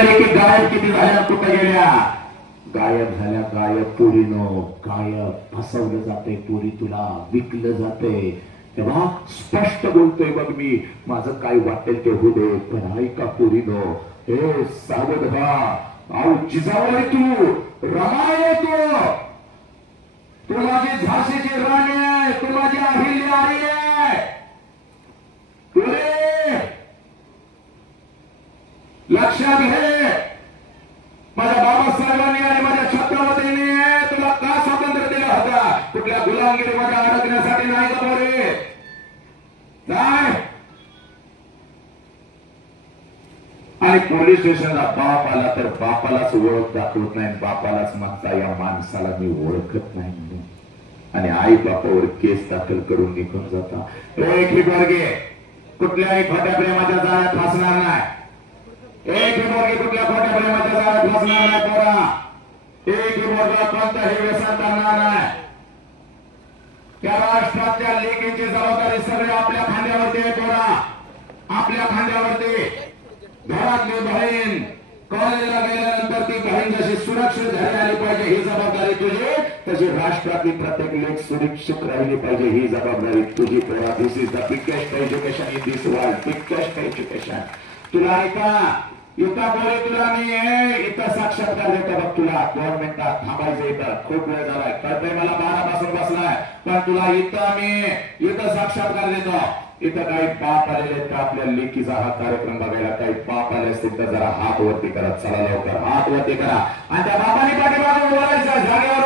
आपल्या लेखी गायब किती झाल्या कुठे गेल्या गायब झाल्या गायब पोरीनो गायब फसवलं जाते पोरी तुला विकलं जाते तेव्हा स्पष्ट बोलतोय बघ मी माझं काय वाटेल ते होऊ दे पण ऐका पोरीनो हे सावध व्हा अहो जिजाऊ आहे तू रमाई आहे तू माझी झाशीची राणी आहे तू माझी अहिल्या आई आहे तुले लक्षात घे माझ्या बाबासाहेबांनी आणि माझ्या छत्रपतींनी तुला का स्वातंत्र्य दिलं होता कुठल्या गुलामगिरीमध्ये अडकण्यासाठी नाही का बोरे काय आणि पोलीस स्टेशनला बाप आला तर बापालाच ओळख दाखवत नाही बापालाच म्हणता या माणसाला मी ओळखत नाही म्हणून आणि आई बापावर केस दाखल करून निघून जाता एक वर्गे कुठल्याही खोट्या प्रेमाच्या जाळ्यात फसणार नाही एक वर्गे कुठल्या खोट्या प्रेमाच्या जाळ्यात फसणार नाही पोरा एक वर्ग कोणताही व्यसन करणार नाही त्या राष्ट्राच्या लेखीची जबाबदारी सगळी आपल्या खांद्यावरती आहे पोरा आपल्या खांद्यावरती घरातली बहीण कॉलेजला गेल्यानंतर ती बहीण जशी सुरक्षित घरी आली पाहिजे ही जबाबदारी तुझी तशी राष्ट्रातली प्रत्येक लेख सुरक्षित राहिली पाहिजे ही जबाबदारी तुझी पोरा this is the biggest education in this world biggest education तुला ऐका इथं बोले तुला मी इथं साक्षात्कार देतो बघ तुला 2 मिनिटात थांबायचं इथं खूप वेळ झालाय कळतंय मला 12 पासून बसलाय पण तुला इथं मी इथं साक्षात्कार देतो इथं काही बाप आलेले तर आपल्या लेकीचा हा कार्यक्रम बघायला काही बाप आले असतील तर जरा हात वरती करा चला लवकर हात वरती करा आणि त्या बापाने पाठीमागून बोलायचं जागेवर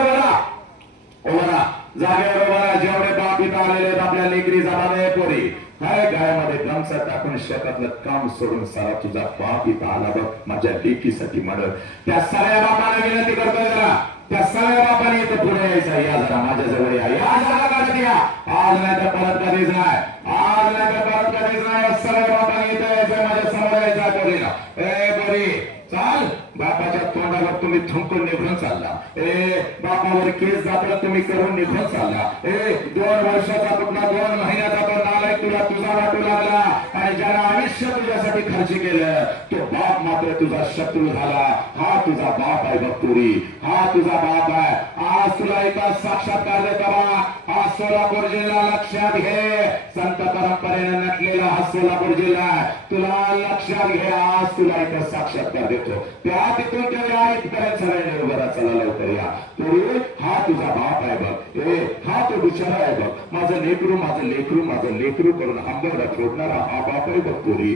उभा जागेवर उभा जेवढे बाप इथं आलेले आहेत आपल्या लेकरीचा बाबा पोरी काय गायामध्ये गमसा टाकून शेतातलं काम सोडून सारा तुझा बाप इथं आला बघ माझ्या लेकीसाठी म्हणत त्या सगळ्या बापाला विनंती करतोय जरा त्या सगळ्या बापाने इथं पुढे यायचं या जरा माझ्या जवळ या जरा काढत या आज नाही तर परत कधीच नाही आज नाही तर परत कधीच नाही सगळ्या बापाने इथं यायचं माझ्या समोर यायचा पोरीला ए पोरी चाल बापाच्या तोंडावर तुम्ही थुंकून निघून चालला ए बापावर केस दाखल तुम्ही करून निघून चालला ए 2 वर्षाचा कुठला 2 महिन्याचा तो नालायक तुला तुझा वाटू लागला आणि ज्याला आयुष्य तुझ्यासाठी खर्च केलं तो बाप मात्र तुझा शत्रू झाला हा तुझा बाप आहे बघतुरी हा तुझा बाप आहे आज तुला एका साक्षात्कार देता हा सोलापूर जिल्हा लक्षात घे संत परंपरेने नटलेला हा सोलापूर जिल्हा तुला लक्षात घे आज तुला एका साक्षात्कार देतो त्या तिथून तेवढ्या इथपर्यंत सगळ्यांनी उभा चला लवकर या तरी हा तुझा बाप आहे बघ ए हा तो बिचारा आहे बघ माझं लेकरू करून आंबवडा फोडणारा हा बाप आहे बघ पोरी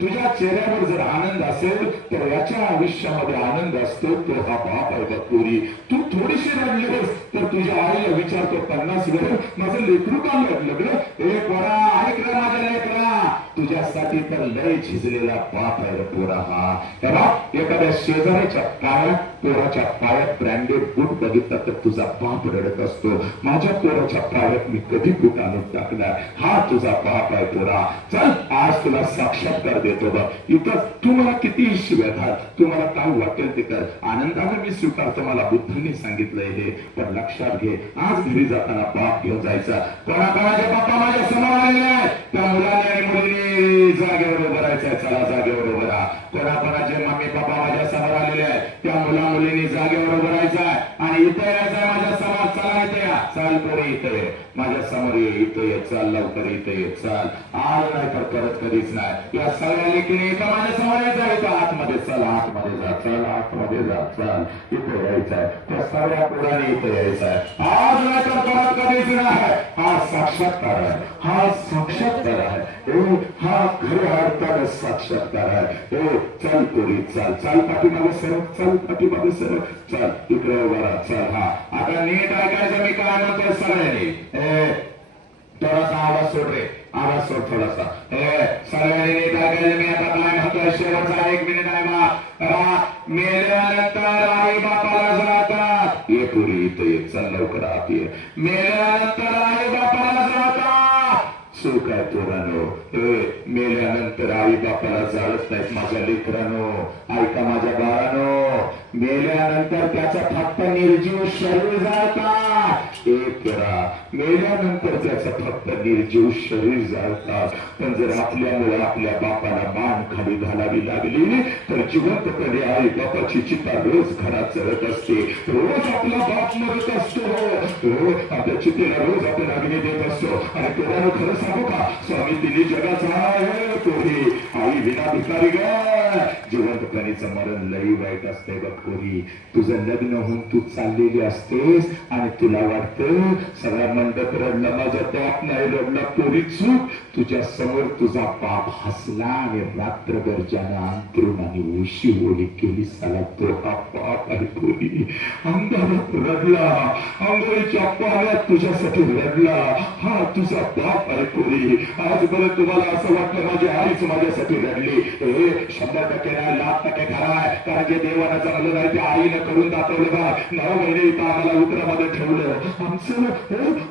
तुझ्या चेहऱ्यावर जर आनंद असेल तर याच्या आयुष्यामध्ये आनंद असतो तो हा बाप आहे बघ पोरी तू थोडीशी रडलीस तर तुझ्या आईला विचारतो 50 वेळ माझं लेकरू का रडलं ग ए पोरा ऐक रे माझ्या लेकरा तुझ्यासाठी तर लय झिजलेला बाप आहे पोरा हा तेव्हा एखाद्या शेजाऱ्याच्या पायात पोराच्या पायात ब्रँडेड बूट बघितला तर तुझा बाप रडत असतो माझ्या पोराच्या पायात मी कधी बूट आणून टाकणार हा तुझा बाप आहे पोरा चल आज तुला साक्षात्कार देतो बघ इथं तू मला किती शिव्या घाल तुम्हाला काय वाटेल ते कर आनंदाने मी स्वीकारतो मला बुद्धांनी सांगितलंय हे पण लक्षात घे आज घरी जाताना बाप घेऊन जायचा कोणाकोणाचे बाप्पा माझ्या समोर आलेले आहेत त्या मुलाने आणि मुलीने जागेवर उभं राहायचंय चला जागेवर उभं राहा कोणाकोणाचे मम्मी पप्पा माझ्या समोर आलेले आहेत त्या मुला मुलींनी जागेवर उभं राहायचंय आणि इथं यायचंय माझ्या समोर चला इथे या चाल पोरी इथे ये माझ्या समोर ये इथे ये चाल लवकर इथे ये चाल आज नाही तर परत कधीच नाही या सगळ्या लेकीने इथं माझ्या समोर यायचं इथं आतमध्ये चल आतमध्ये जा चल आतमध्ये जा चल इथे यायचंय त्या सगळ्या पोरांनी इथे यायचंय आज नाही तर परत कधीच नाही हा साक्षात्कार आहे हा साक्षात्कार आहे हा खऱ्या अर्थाने साक्षात्कार आहे चल पोरी चल चल पाठीमागे सरळ चल पाठीमागे सरळ चल इकडे उभा राहा चल हा आता नीट ऐकायचं मी काय म्हणतोय सगळ्यांनी थोडासा आवाज सोड रे आवाज सोड थोडासा सगळ्यांनी नीट ऐकायचं मी आता काय म्हणतोय शेवटचा 1 मिनिट आहे बा मेल्यानंतर आई बापाला जातात ये पुरी इथं ये चल लवकर आत ये मेल्यानंतर आई बापाला जातात सुख आहे पोरानो मेल्यानंतर आई बापाला जाळत नाहीत माझ्या लेकरानो ऐका माझ्या बाळानो मेल्यानंतर त्याचं फक्त निर्जीव शरीर जाळतात. एक करा, मेल्यानंतर त्याचं फक्त निर्जीव शरीर जाळतात. पण जर आपल्यामुळे आपल्या बापाला मान खाली घालावी लागली तर जिवंतपणे आई बापाची चिता रोज घरात चढत असते. रोज आपला बाप मरत असतो. आपल्या चितेला रोज आपण अग्नी देत असतो. आणि तुला खरं सांगू का, स्वामी दिली जगाचा आहे पोरी, आई विना भिकारी ग. जिवंतपणीचं मरण लई वाईट असते बघ पोरी. तुझं लग्न होऊन तू चाललेली असतेस आणि तुला वाटतं सगळ्या मंडप रडला, माझा बाप नाही रडला. पोरी चूक, तुझ्या समोर तुझा बाप हसला आणि रात्रभर ज्यानं अंतरून आणि उशी ओली केली साला तो हा बाप आहे पोरी. अंधारात रडला, आंघोळीच्या पाण्यात तुझ्यासाठी रडला, हा तुझा बाप आहे पोरी. आजपर्यंत तुम्हाला असं वाटलं माझी आईच माझ्यासाठी रडली. हे 100% नाही, 1,00,000% खरं आहे. कारण जे देवानं जमलं नाही ते आईनं करून दाखवलं बा. 9 महिने इथं आम्हाला उतरामध्ये ठेवलं.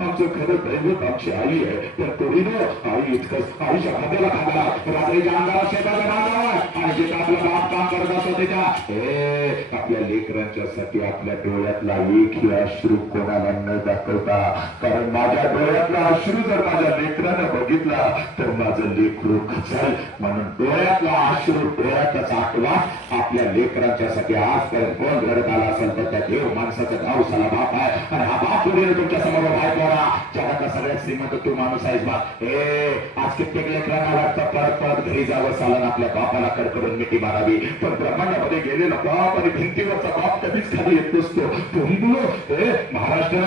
आमचं खरं दैवत आमची आई आहे. पण पोरीनं आई इतकंच आईच्या खाद्याला खाल्ला, रात्रीच्या अंगाला शेताच्या बांधावा आणि जे आपला बाप काम करत असतो त्याच्या आपल्या लेकरांच्यासाठी आपल्या डोळ्यातला एकही अश्रू कोणाला न दाखवता. कारण माझ्या डोळ्यातला अश्रू जर माझ्या लेकरानं बघितला तर माझं लेकरू खचल. म्हणून डोळ्यातला अश्रू डोळ्यातच आठवा. आपल्या लेकरांच्यासाठी आजपर्यंत कोण रडत आला असेल तर त्या देव माणसाचं नाव साला बाप आहे. आणि हा बाप पुढे तुमच्या समोर बाय पोरा, जगातला सगळ्यात श्रीमंत तू माणूस आहेस बा. आज कित्येक लेकरांना वाटतं परत परत घरी जावं सालन आपल्या बापाला कडकडून मिठी मारावी. पण ब्रह्मांडामध्ये गेलेला बाप आणि भिंतीवरचा बाप कधीच खाली येत नसतो. महाराष्ट्र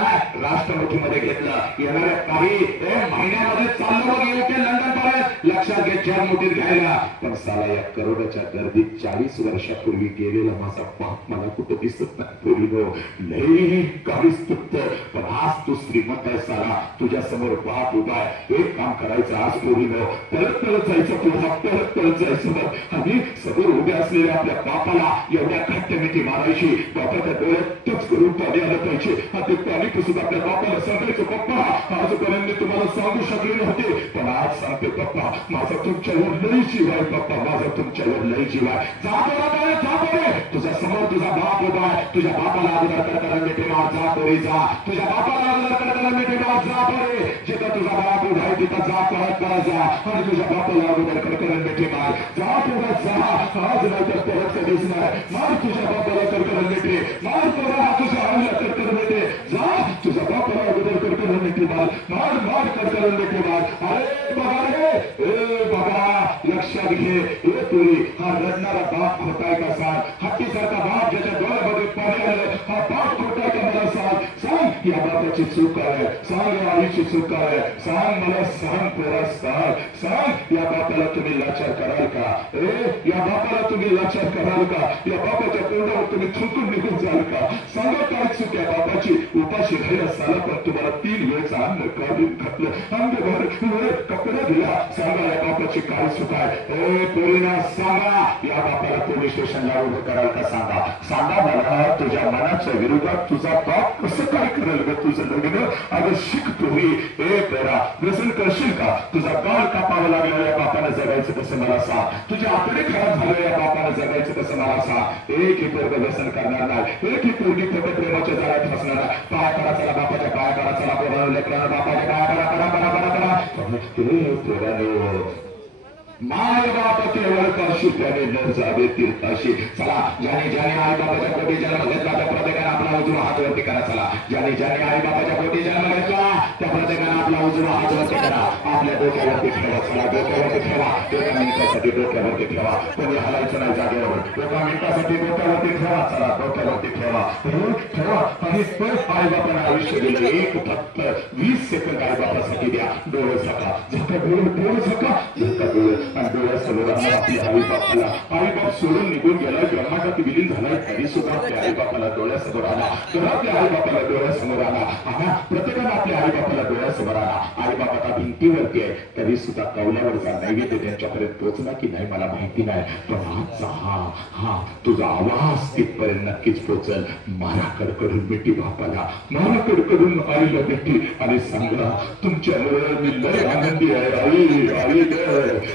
राष्ट्रमुठीमध्ये घेतलं. येणाऱ्या काही महिन्यामध्ये चाललं बघ येते लंडन पर्यंत. लक्षात घे चार मुठीत घ्यायला. पण साला या करोडाच्या गर्दीत 40 वर्षापूर्वी गेलेला माझा बाप मला कुठं दिसत नाही पोरीनो. लई काळीच तुटत. पण आज तू श्रीमंत आहे साला, तुझ्या समोर बाप उभा आहे. एक काम करायचं आज पोरीनो, परत परत जायचं पुढा, परत परत जायचं बघ आणि समोर उभे असलेल्या आपल्या बापाला एवढ्या घट्ट मिठी मारायची. बापाच्या डोळ्यात टच करून पाणी आलं पाहिजे. ते पाणी पुसून आपल्या बापाला सांगायचं, पप्पा आजपर्यंत तुम्हाला सांगू शकले नव्हते पण आज सांगते पप्पा, माझा तुमच्यावर लई जीव आहे. पप्पा माझा तुमच्यावर लई जीव आहे. जा पोरे, तुझ्या समोर तुझा बाप उभा आहे. तुझ्या बापाला अगोदर कडकडा मिठी मार. जा पोरी जा, तुझ्या बापाला अगोदर कडकडा मिठी मार. जा पोरे, जिथं तुझा बाप उभा आहे तिथं जा, परत जा आणि तुझ्या बापाला अगोदर कडकडा मिठी मार. जा पोरा जा, आज नाही तर परत कधीच नाही. मार तुझ्या बापाला कडकडा मिठी मार. पोरा तुझ्या आईला कडकडा मिठी. जा तुझ्या बापाला अगोदर कडकडा मिठी मार. मार मार कडकडा मिठी मार. अरे बाबा रे, बाबा लक्षात घे. पोरी, हा रडणारा बाप खोटाय का सांग? हत्तीसारखा बाप ज्याच्या डोळ्यामध्ये पाणी आलं, हा बाप खोटाय का मला सांग? सांग या बापाची चूक आहे, सांग या आईची चूक आहे, सांग मला सांग पोरा सांग या बापाला तुम्ही लाचार कराल का? या बापाला तुम्ही लाचार कराल का? या बापाच्या तोंडावर तुम्ही थुंकून निघून जाल का? सांगा काय चूक आहे बापाची? उपाशी राहिला साला पण तुम्हाला 3 वेळचं अन्न काढून घातलं, अंगभर कपडे दिला. सांगा या बापाची काय चूक आहे? पोरीना सांगा या बापाला पोलीस स्टेशनला उभं कराल का? सांगा मला तुझ्या मनाच्या विरोधात तुझा बाप कसं काय करेल ग तुझं लग्न? अगं शिक पोरी. पोरा व्यसन करशील का? तुझा गाल कापावं लागलं या बापानं जगायचं कसं मला सांग? तुझे आकडे खराब झाले या बापानं जगायचं कसं मला सांग? एक ही पोरग व्यसन करणार नाही, एक ही पोरगी खोटं प्रेमाच्या जाळ्यात फसणार नाही. पाय करा चला बापाच्या, पाय करा चला पोराला, लेकराला बापाच्या पाय करा करा करा करा करा. माय बाप केवळ करशी त्याने न जावे तीर्थाशी. चला ज्याने ज्याने आई बापाच्या पोटी जन्म घेतला त्या प्रत्येकाने आपला उजवा हात वरती करा. चला ज्याने ज्याने आई बापाच्या पोटी जन्म घेतला त्या प्रत्येकाने आपला उजवा हात वरती करा. आपल्या डोक्यावरती ठेवा. चला डोक्यावरती ठेवा. 1 मिनिटासाठी डोक्यावरती ठेवा. कोणी हलायचं नाही जागेवर. 1 मिनिटासाठी डोक्यावरती ठेवा. चला डोक्यावरती ठेवा. आणि आई बापाने आयुष्य दिलं. एक फक्त 20 सेकंद आई बापासाठी द्या. डोळे झाका, झाका डोळे झाका, झाका डोळे. आणि डोळ्यासमोर आपल्या आई बापाला, आई बाप सोडून निघून गेलाय, ब्रह्मांडात विलीन झालाय, तरी सुद्धा आपल्या आई बापाला डोळ्यासमोर आला. तर आपल्या आई बापाला डोळ्यासमोर आला. प्रत्येकानं आपल्या आई बापाला डोळ्यासमोर आला, आई बाप आता भिंतीवरती आहे, तरी सुद्धा कौलावरचा नैवेद्य त्यांच्यापर्यंत पोहोचला की नाही मला माहिती नाही, पण आजचा हा तुझा आवाज तिथपर्यंत नक्कीच पोहोचल. मारा कडकडून मिठी बापाला, मारा कडकडून आईला मिठी आणि सांगा तुमच्यामुळे मी लय आनंदी आहे आई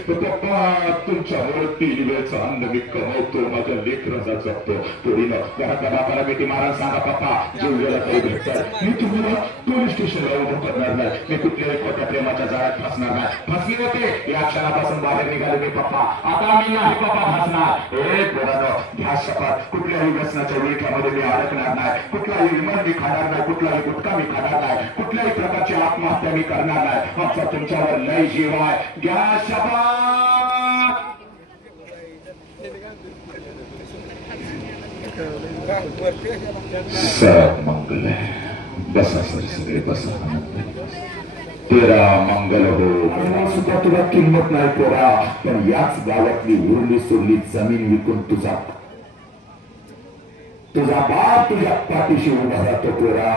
पप्पा, तुमच्यामुळे 3 वेळचं अन्न मी कमवतो, माझ्या लेकराचा जपतो. पोरीनं घरातल्या बापाला मिठी मारा, सांगा पप्पा जीव गेला तरी भेटतात, मी तुम्हाला पोलीस स्टेशनला उभं करणार नाही, मी कुठल्याही खोट्या प्रेमाच्या जाळ्यात फसणार नाही. फसले होते या क्षणापासून बाहेर निघाले मी पप्पा, आता मी नाही पप्पा फसणार. हे पोरानं घ्या शपथ, कुठल्याही व्यसनाच्या विळख्यामध्ये मी अडकणार नाही, कुठलाही विमान मी खाणार नाही, कुठलाही गुटखा मी खाणार नाही, कुठल्याही प्रकारची आत्महत्या मी करणार नाही. आमचा तुमच्यावर लय जीव आहे, घ्या शपथ. सब मंगल है, बसा सर सगळे बसा. तेरा मंगल हो. मला सुद्धा तुला किंमत नाही पोरा, पण याच गावातली उरली सुरली जमीन विकून तुझा बाप तुझ्या पाठीशी उभा राहतो पोरा.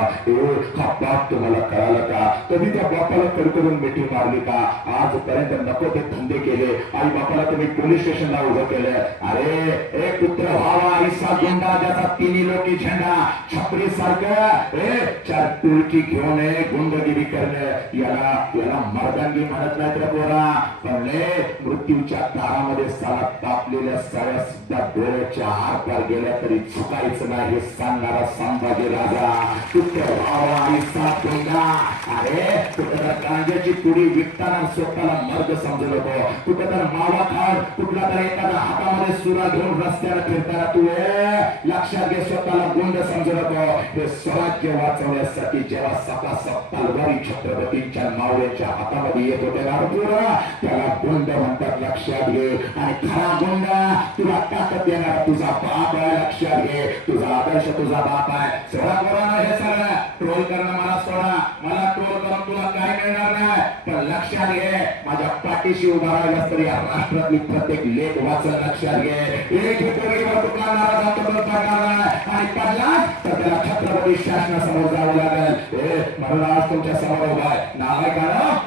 हा बाप तुम्हाला कळाला का? कधी त्या बापाला कडकडून मिठी मारली का? आजपर्यंत नको ते धंदे केले, आई बापाला तुम्ही पोलीस स्टेशनला उभं केलं. अरे एक पुत्र व्हावा ऐसा गुंडा ज्याचा 3 लोकी झेंडा, छपरी सारखं 4 टुळकी घेऊन गुंडगिरी करणं, याला मर्दांगी म्हणत नाही तर पोरा. पण मृत्यूच्या दारामध्ये साला तापलेल्या साऱ्या सुद्धा डोळ्याच्या आरपार गेल्या तरी झुकायचं नाही हे सांगणारा संभाजी राजा. पुत्र भावा ऐसा गुंडा. अरे कुठं गांजाची पुडी विकताना स्वतःला मर्द समजत होतो, कुठं तर मावा खाड, कुठला तर एखादा हातामध्ये सुरा घेऊन रस्त्याला फिरताना तू लक्षात घे स्वतःला गुंड समजत होतो. हे स्वराज्य वाचवण्यासाठी जेव्हा सपासप तलवारी छत्रपतींच्या मावळ्याच्या हातामध्ये येत होते ना त्याला गुंड म्हणतात, लक्षात घे. आणि खरा गुंड तुला ताकद देणारा तुझा बाप आहे, लक्षात घे. तुझा आदर्श तुझा बाप आहे. सोडा कोणाला हे सगळं ट्रोल करणं मला सोडा, मला ट्रोल करून तुला काय मिळणार नाही. पण लक्षात घे माझ्या पाठीशी उभा राहिलास तरी या राष्ट्रातली प्रत्येक लेख वाचन, लक्षात घे. एक हिटलरीवर तुला नाराज आणि पडला तर त्याला छत्रपती शासनासमोर जावं लागेल. म्हणून आज तुमच्या समोर उभा आहे. नालायकानं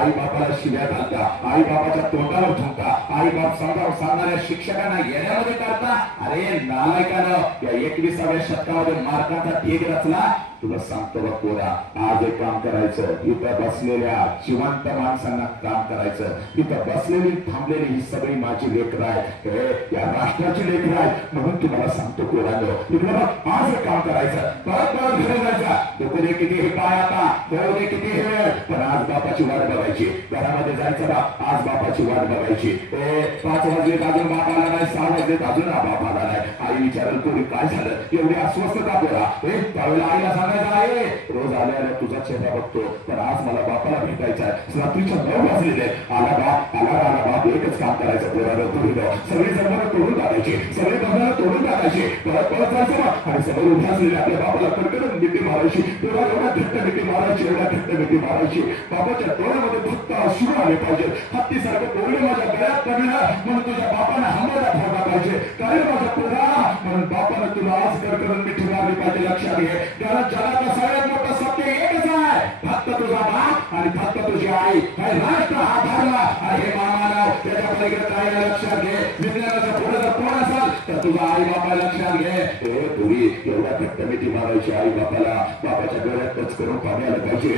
आई बापाला शिव्या घालता, आई बापाच्या तोंडावर ठुंका, आई बाप समजावून सांगणाऱ्या शिक्षकांना येण्यामध्ये करता. अरे नालायकानं या 21व्या शतकामध्ये मार्काचा ढीग रचला. तुला सांगतो बघ पोरा, आज एक काम करायचं, इथं बसलेल्या जिवंत माणसांना काम करायचं. इथं बसलेली थांबलेली ही सगळी माझी लेकरं आहेत, या राष्ट्राची लेकरं आहेत. म्हणून तुम्हाला सांगतो पोरांनो, इकडे बघ आज एक काम करायचं, परत घरी जायचं. दुखू दे किती हे काय आता, होऊ दे किती हे, पण आज बापाची वाट बघायची. घरामध्ये जायचं बा, आज बापाची वाट बघायची. 5 वाजलेत अजून बाप आला नाही, 6 वाजलेत अजून बाप आला नाही. आई विचारल तुरी काय झालं, एवढी अस्वस्थता पोरा. त्यावेळेला आईला सांगायचं आहे रोज आल्या तुझा चेहरा बघतो, पण आज मला बापाला भेटायचा आहे. रात्रीच्या 9 वाजलेले आला बाप एकच काम करायचं पोराला, सगळी जन्माला तोडून टाकायचे, सगळे बंधाला तोडून टाकायचे, परत जायचं आणि समोर उभ्या असलेले आपल्या बापाला कडकडून मिठी मारायची. तेव्हा एवढा घट्ट मिठी मारायची, एवढा घट्ट मिठी मारायची. बाबाच्या डोळ्यामध्ये फक्त अश्रू आले पाहिजे. हत्तीसारखं डोळे माझ्या गळ्यात पडलं म्हणून तुझ्या बापाला हमला ठरला पाहिजे. काय माझा पोरा म्हणून बापानं तुला आज कडकडून मिठी मारली पाहिजे. लक्षात घे, त्याला जगाचा सगळ्यात मोठा सत्य एकच आहे, फक्त तुझा बाप आणि फक्त तुझी आई. हे राष्ट्र हा धरला आणि हे मामाला त्याच्या पलीकडे काय. लक्षात घे, विज्ञानाच्या पुढे जर कोण असाल तर तुझा आई बापा. लक्षात घे, पूर्वी एवढा घट्ट मिठी मारायची आई बापाला, बापाच्या डोळ्यात टच करून पाणी आलं पाहिजे.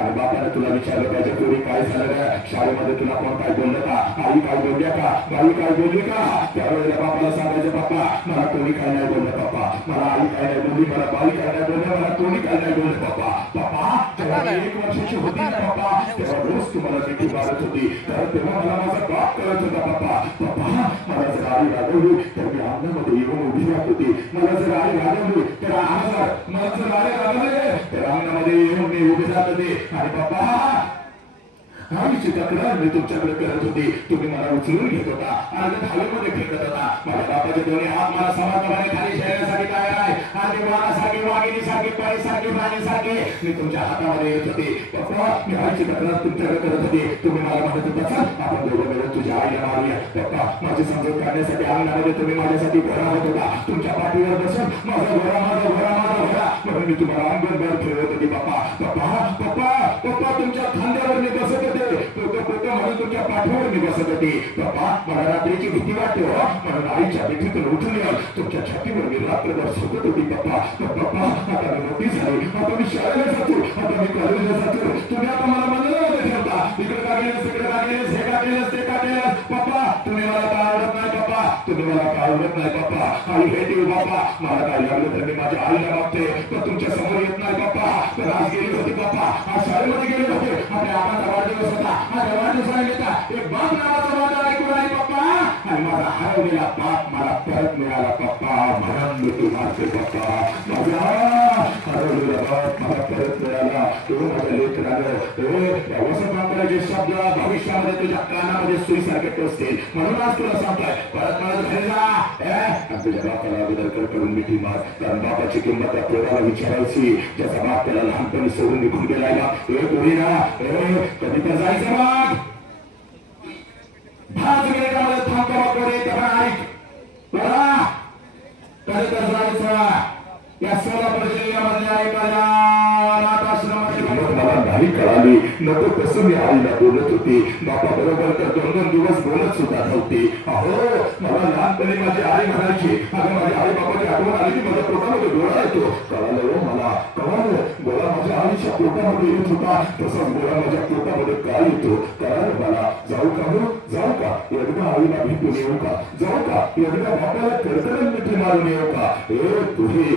आणि बापाने तुला विचारलं पाहिजे पूर्वी काय झालं का, शाळेमध्ये तुला कोण काय बोललं का, आई काय बोलल्या का, बाई काय बोलली का. त्यावेळेला बापाला सांगायचं बाप्पा मला कोणी काय नाही बोललं, बाप्पा मला आई काय नाही बोलली, मला बाई काय नाही बोललं, मला कोणी काय नाही बोललं. बाप्पा जेव्हा 1 वर्षाची होती ना बाप्पा, तेव्हा रोज तुम्हाला मिठी मारत होती, तर तेव्हा मला माझा बाप कळत होता. बाप्पा मला जर आई रागवली तर मी अंगणामध्ये येऊन उभी राहत होती, मला जर आई रागवली तर मला जर आई रागवले तर अंगणामध्ये येऊन मी उभी राहत होते. आणि बाप्पा आईची तक्रार मी तुमच्याकडे करत होती, तुम्ही मला उचलून घेत होता, आज हवेमध्ये फेकत होता. माझ्या बापाचे दोन्ही हात मला समर्थपणे खाली ठेवण्यासाठी तयार आहे. आणि वाघासारखे वाघिणीसारखे पायीसारखे प्राणीसारखे मी तुमच्या हातामध्ये येत होते पप्पा मी आईची तक्रार तुमच्याकडे करत होते तुम्ही मला म्हणत होता आपण दोघं मिळून तुझ्या आईला मारूया पप्पा माझी समजूत काढण्यासाठी अंगणामध्ये तुम्ही माझ्यासाठी घोडा होत होता तुमच्या पाठीवर बसून माझा घोडा म्हणून मी तुम्हाला अंगणभर ठेवत होती पप्पा पप्पा पप्पा पप्पा तुमच्या खांद्यावर मी बसत होते पोतं म्हणून तुमच्या पाठीवर मी बसत होते पप्पा मला रात्रीची भीती वाटते हो म्हणून आईच्या भीतीतून उठून येऊन तुमच्या छातीवर मी रात्रभर झोपत होती पप्पा पप्पा आता मी मोठी झाली आता मी शाळेला जातो आता मी कॉलेजला जातो तुम्ही आता मला मंदिरामध्ये ठेवता इकडे का गेलेस तिकडे का गेलेस हे का केलेस ते का केलेस पप्पा तुम्ही मला का आवडत नाही पप्पा तुम्ही मला का आवडत नाही पप्पा आई हे देऊ बाप्पा मला काय लागलं तर मी माझ्या आईला मागते तर तुमच्या समोर येत नाही पप्पा तर आज गेली होती पप्पा आज शाळेमध्ये गेले होते आपल्या आबाचा वाढदिवस होता माझ्या वाढदिवसाला येता एक बाप नावाचा वादा ऐकून आहे पप्पा आणि माझा हरवलेला बाप मला परत मिळाला पप्पा म्हणून मी तुम्हाला पप्पा माझा हरवलेला बाप मला परत मिळाला तो माझ्या लेकरानं वसंत बापाचे शब्द भविष्यामध्ये तुझ्या कानामध्ये सुईसारखे टोचतील म्हणून आज तुला सांगतोय परत मला घरी जा तुझ्या बापाला अगोदर करून मिठी मार कारण बापाची किंमत त्या पोराला विचारायची ज्याचा बाप त्याला लहानपणी सोडून निघून गेलाय ना कोणी ना कधी तर जायचं मग 5 मिनिटामध्ये थांबवा कोणी तेव्हा ऐक बोला कधी तर जायचं या सोलापूर जिल्ह्यामधल्या एखाद्या अनाथाश्रमाची मला नाही कळाली नको कसं मी आईला बोलत होती बापा बरोबर तर 2-2 दिवस बोलत सुद्धा नव्हती अहो मला लहानपणी माझी आई म्हणायची अगं माझ्या आई बाबाची आठवण आली की माझ्या पोटामध्ये गोळा येतो कळालं हो मला कळालं गोळा माझ्या आईच्या पोटामध्ये येत होता तसाच गोळा माझ्या पोटामध्ये का येतो कळालं मला जाऊ का हो जाऊ का एकदा आईला भेटून येऊ का जाऊ का एकदा बापाला कडकडन मिठी मारून येऊ का तुझी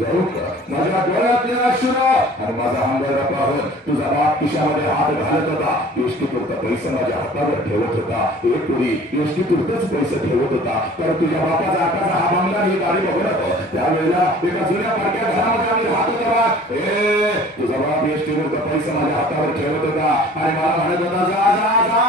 जाऊ का माझ्या डोळ्यातले अश्रू आणि माझा अंगाला पाहून तुझा बाप खिशामध्ये हात घालत होता एसटीपुरता पैसा माझ्या हातावर ठेवत होता एक पुरी एसटीपुरतच पैसे ठेवत होता तर तुझ्या बापाचा आकाचा हा बंगला ही गाडी बघत त्यावेळेला एका जुन्या पारख्या घरामध्ये आम्ही राहत होता तुझा बाप एसटीपुरता पैसा माझ्या हातावर ठेवत होता आणि मला म्हणत होता जा जा जा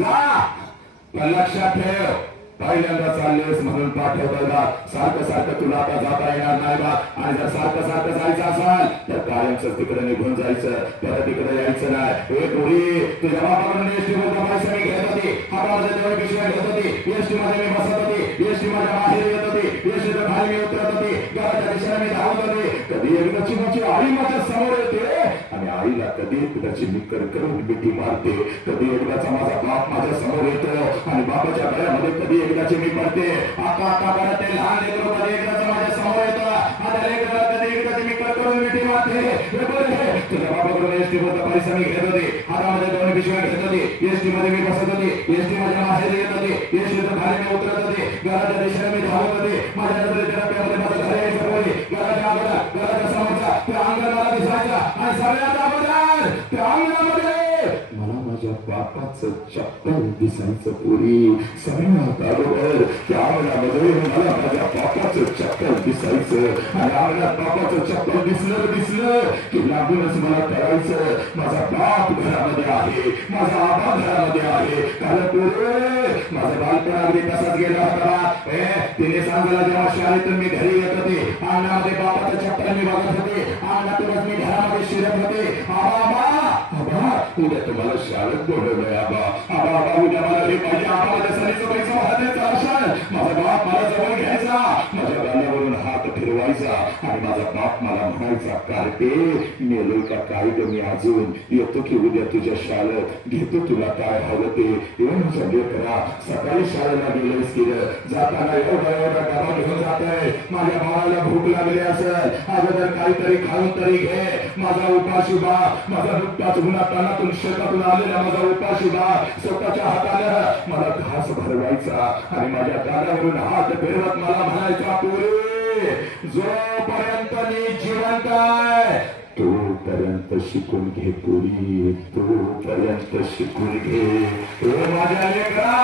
जा लक्षात ठेव पहिल्यांदा चाललेस म्हणून पाठवता सारखं सारखं तुला आता जाता येणार नाही बा आणि जर सारखं सारखं जायचं असाल तर कायमच तिकडे निघून जायचं परत तिकडे यायचं नाही एक मुली तुझ्या बापाकडून एसटी मध्ये पैसे मी घेत होती हातामध्ये तेवढे पिशव्या घेत होती एसटी मध्ये मी बसत होती एसटी माझ्या बाहेर येत होती एसटीच्या खाली मी उतरत होती घराच्या दिशेने मी धावत होते कधी एकदाची माझी आई माझ्या समोर येते आणि आईला कधी एकदाची मी करकरून मिठी मारते कधी एकदाचा माझा बाप माझ्या समोर येतो आणि बापाच्या गळ्यामध्ये कधी एकदाची मी पडते आता परत ते लहान लेकरू कधी एकदाचं माझ्या समोर येतं आता लेकराला कधी एकदाची मी करकरून मिठी मारते तुझ्या बापाकडून एसटी मध्ये पैसा मी घेत होते हातामध्ये 2 पिशव्या घेत होते एसटी मध्ये मी बसत होते एसटी माझ्या बाहेर येत होते एसटीच्या खाली मी उतरत होते घराच्या दिशेने मी धावत होते माझ्या नजरेच्या टप्प्यामध्ये माझं घर यायचं होते घराच्या अगोदर घराच्या समोरचा त्या अंगण मला दिसायचा आणि सगळ्यात अगोदर त्या अंगणामध्ये मला माझ्या बापाचं चप्पल दिसायचं पुरी सगळ्यात अगोदर त्या अंगणामध्ये मला माझ्या बापाचं चप्पल दिसायचं आणि अंगणात बापाचं चप्पल दिसलं की लागूनच मला करायचं माझा बाप घरामध्ये आहे माझा आबा घरामध्ये आहे कारण पुरे माझं बालपण अगदी तसाच गेला होता तिने सांगितलं जेव्हा शाळेतून मी घरी येत होते अंगणामध्ये बापाचं चप्पल मी बघत होते अंगणातूनच मी घरामध्ये शिरत होते आबा उद्या तुम्हाला शाळेत बोलवलंय आबा उद्या मला हे पाहिजे आबा माझ्या सरीचं पैसा वाढायचा असाल माझा बाप मला जवळ घ्यायचा माझ्या गाण्यावरून हात फिरवायचा आणि माझा बाप मला म्हणायचा कार्टे मेलोय का काय ग मी अजून येतो की उद्या तुझ्या शाळेत घेतो तुला काय हवं ते येऊन सगळे करा सकाळी शाळेला गेलोस की जाताना एवढा डबा घेऊन जात आहे माझ्या भावाला भूक लागली असेल अगोदर काहीतरी खाऊन तरी घे माझा उपाशी बा माझा नुकताच उन्हातानातून शेतातून आलेला माझा उपाशी बा स्वतःच्या हाताने मला घास भरवायचा आणि माझ्या दारावरून हात फिरवत मला म्हणायचा पुरे जोपर्यंत मी जिवंत आहे तोपर्यंत शिकून घे पुरी तोपर्यंत शिकून घे माझ्या लेकरा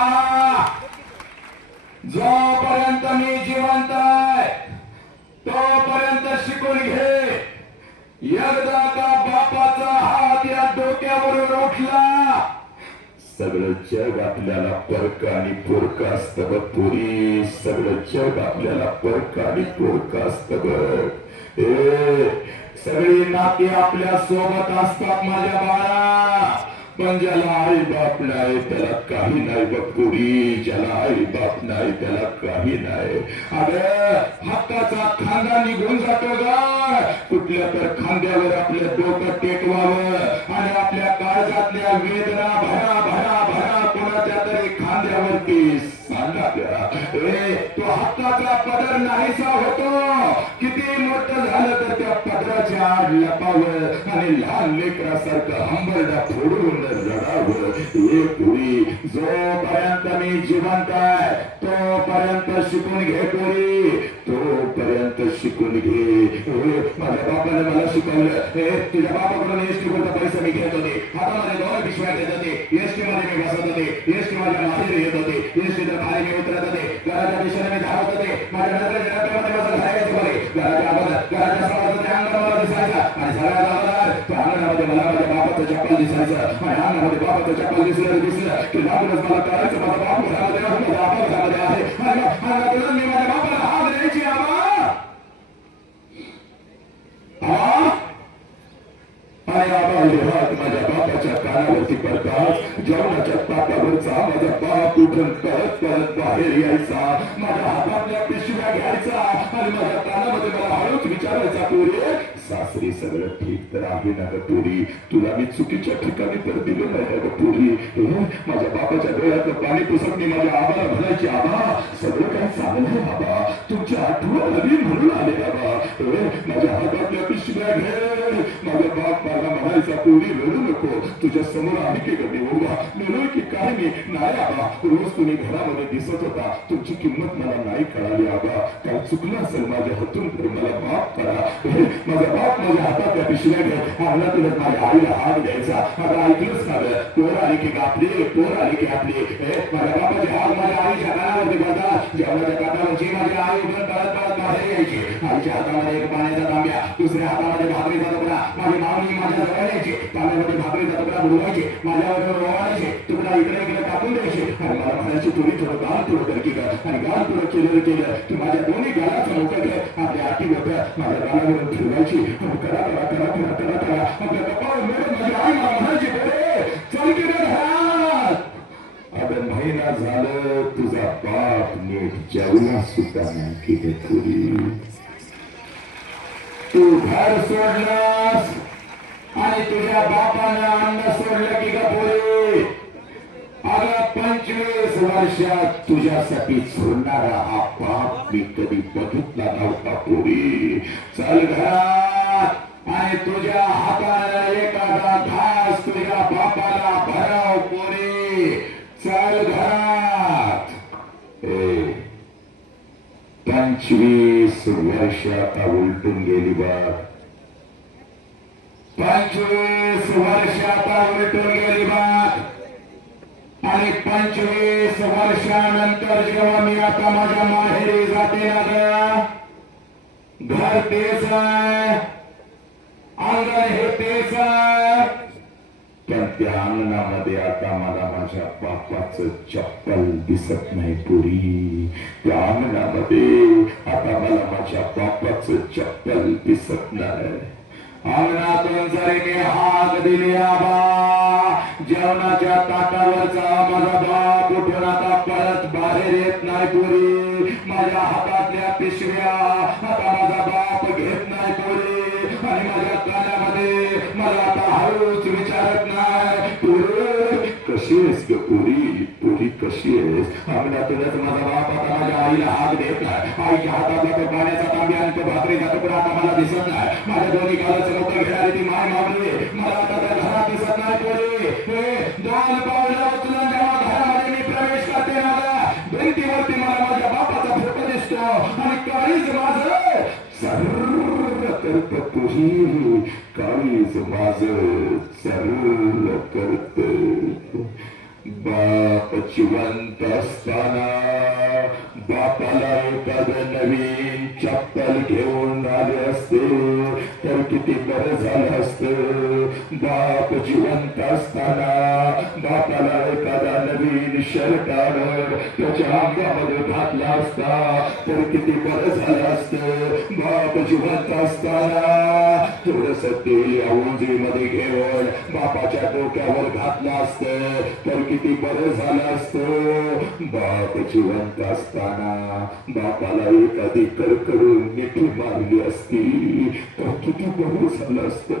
जोपर्यंत मी जिवंत आहे तोपर्यंत शिकून घे एकदा का बापाचा हात या डोक्यावरून उठला सगळं जग आपल्याला परक आणि पोरक असतं बघ पुरी, सगळं जग आपल्याला परक आणि पोरक असतं बघ. सगळी नाती आपल्या सोबत असतात माझ्या बाळा, पण ज्याला आई बाप नाही त्याला काही नाही बघ पुरी, ज्याला आई बाप नाही त्याला काही नाही. अगं हक्काचा खांदा निघून जातो ग, कुठल्या तर खांद्यावर आपलं डोकं टेकवावं आणि आपल्या काळजातल्या वेदना भरा भरा भरा कोणाच्या तरी खांद्यावरती सांगाव्या. तो हक्काचा पदर नाहीसा होतो, किती मोठं झालं तर त्या पदराच्या आड लपावं आणि लहान लेकरासारखं हंबरडा फोडून रडावं. हे पुरी, जोपर्यंत मी जिवंत आहे तोपर्यंत शिकून घे पुरी, तोपर्यंत शिकून घे. माझ्या बापाने मला शिकवलं, तुझ्या बापाकडून एसटी कोणता पैसा मी घेत होते, हातामध्ये 2 पिशव्या घेत होते, एसटी मध्ये मी बसत होते, एसटी माझ्या माहेरी येत होते, एसटी तर खाली मी उतरत होते, घराच्या दिशेने मी धावत होते, माझ्या नजरेच्या डब्यामध्ये माझं घालायचं बरे, घराच्या अगोदर घराच्या समोर अंगण मला दिसायचा आणि सगळ्या अगोदर त्या अंगणामध्ये मला माझ्या बापाचं चप्पल दिसायचं आणि अंगणामध्ये बापाचं चप्पल दिसलं की लागूनच मला कळायचं माझा बाप घरामध्ये आहे, माझा बाप घरामध्ये आहे आणि अंगणातून मी माझ्या बापाला हात द्यायची. माझ्या बापाच्या कानावरती पडतात, जेवणाच्या ताटावरचा माझा बाप उठून परत परत बाहेर यायचा, माझ्या हातातल्या पिशव्या घ्यायचा आणि माझ्या कानामध्ये मला हळूच विचारायचा, पुरे सासरी सगळं ठीक तर आहे ना ग पुरी, तुला मी चुकीच्या ठिकाणी तर दिलं नाही ग पुरी. माझ्या बापाच्या डोळ्यातलं पाणी पुसत मी माझ्या आबाला म्हणायची, आबा सगळं काही चांगलं आहे बाबा, तुमच्या आठवण नवीन म्हणून आले बाबा. माझ्या हातातल्या पिशव्या घे. माझा बाप मला म्हणायचा, पुरी रडू नको, तुझ्या समोर आम्ही की गडी उभा मिळू की काय नाही आबा, रोज तुम्ही घरामध्ये दिसत होता, तुमची किंमत मला नाही कळाली आबा, काय चुकलं असेल माझ्या हातून तर मला माफ करा. माझा बाप माझ्या हातातल्या पिशव्या घे, अंगणातूनच माझ्या आईला हात द्यायचा. आता ऐकलंच का, पोर आली की आपली, पोर आली की आपली. माझ्या बापाचे हात माझ्या आईच्या कानावरती पडतात, जेवणाच्या कानावरची माझी आई उठून पळत पळत बाहेर यायची, आईच्या हातामध्ये एक पाण्याचा तांब्या, दुसऱ्या हातामध्ये भाकरीचा तुकडा, माझी मावणी माझ्या जवळ यायची, तांब्यामध्ये भाकरीचा तुकडा बुडवायची, माझ्यावर रोवायचे, तुकडा इकडे इकडे टाकून द्यायची आणि मला म्हणायची, तुम्ही थोडं गाल पुढं कर की आणि गाल पुढं केलं की माझ्या दोन्ही गालाचं मोठं घे, आपल्या आठी होतं माझ्या गालावरून फिरवायची आणि करा करा करा करा करा करा आपल्या कपाळ मिळून माझी आई मला म्हणायची, चल की घरात. अगं महिना झालं तुझा बाप नीट जेवला सुद्धा नाही की पुरी, तू घर सोडलास आणि तुझ्या बापानं अन्न सोडलं की ग पुरी. अगं 25 वर्षात तुझ्यासाठी सोडणारा हा बाप मी कधी बघितला नव्हता पुरी. चल घरात आणि तुझ्या हाताला एखादा घास तुझ्या बापाला भराव पुरी. चल घरात. 25 वर्ष आता उलटून गेली बघ, 25 वर्ष आता उलटून गेली बघ आणि 25 वर्षानंतर जेव्हा मी आता माझ्या माहेरी जाते ना ग, घर तेच आहे, अंगण हे तेच आहे, पण त्या अंगणामध्ये आता मला माझ्या बापाचं चप्पल दिसत नाही पुरी. त्या अंगणामध्ये आता मला माझ्या बापाचं चप्पल दिसत नाही. अंगणातून जरी मी हाक दिली आबा, जेवणाच्या ताटावरचा माझा बाप उठून आता परत बाहेर येत नाही पुरी. माझ्या हातातल्या पिशव्या आता माझा बाप घेत नाही पुरी आणि माझ्या कानामध्ये मला आता हळूच विचारत नाही, पुरी कशी आहेस ग पुरी, पुरी कशी आहेस. अंगणातूनच माझा बाप आता माझ्या आईला हात देत नाही. आईच्या हातातला तो पाण्याचा तांब्या आणि तो भाकरीचा तुकडा आता मला दिसत नाही. माझ्या दोन्ही गालाचं मोठं घेणारी ती माय मावली मला आता त्या घरात दिसत नाही पुरी. 2 पावलं उचलून जेव्हा घरामध्ये मी प्रवेश करते ना, भिंतीवरती मला माझ्या बापाचा फोटो दिसतो आणि काळीज माझं सर्र करत तुझी, काळीज माझं सर्र करत. बाप जिवंत असताना बापाला एखादं नवीन चप्पल घेऊन आले असते तर किती बरं झालं असतं. बाप जिवंत असताना बापाला एखादा नवीन शर्ट आणून त्याच्या अंगामध्ये घातला असता तर किती बरं झालं असतं. बाप जिवंत असताना थोडस तेल या उंजळीमध्ये घेऊन बापाच्या डोक्यावर घातलं असतं तर किती बरं झालं असतं. बाप जिवंत असताना बापाला एखादी कडकडून मिठी मारली असती तर किती बरं झालं असतं.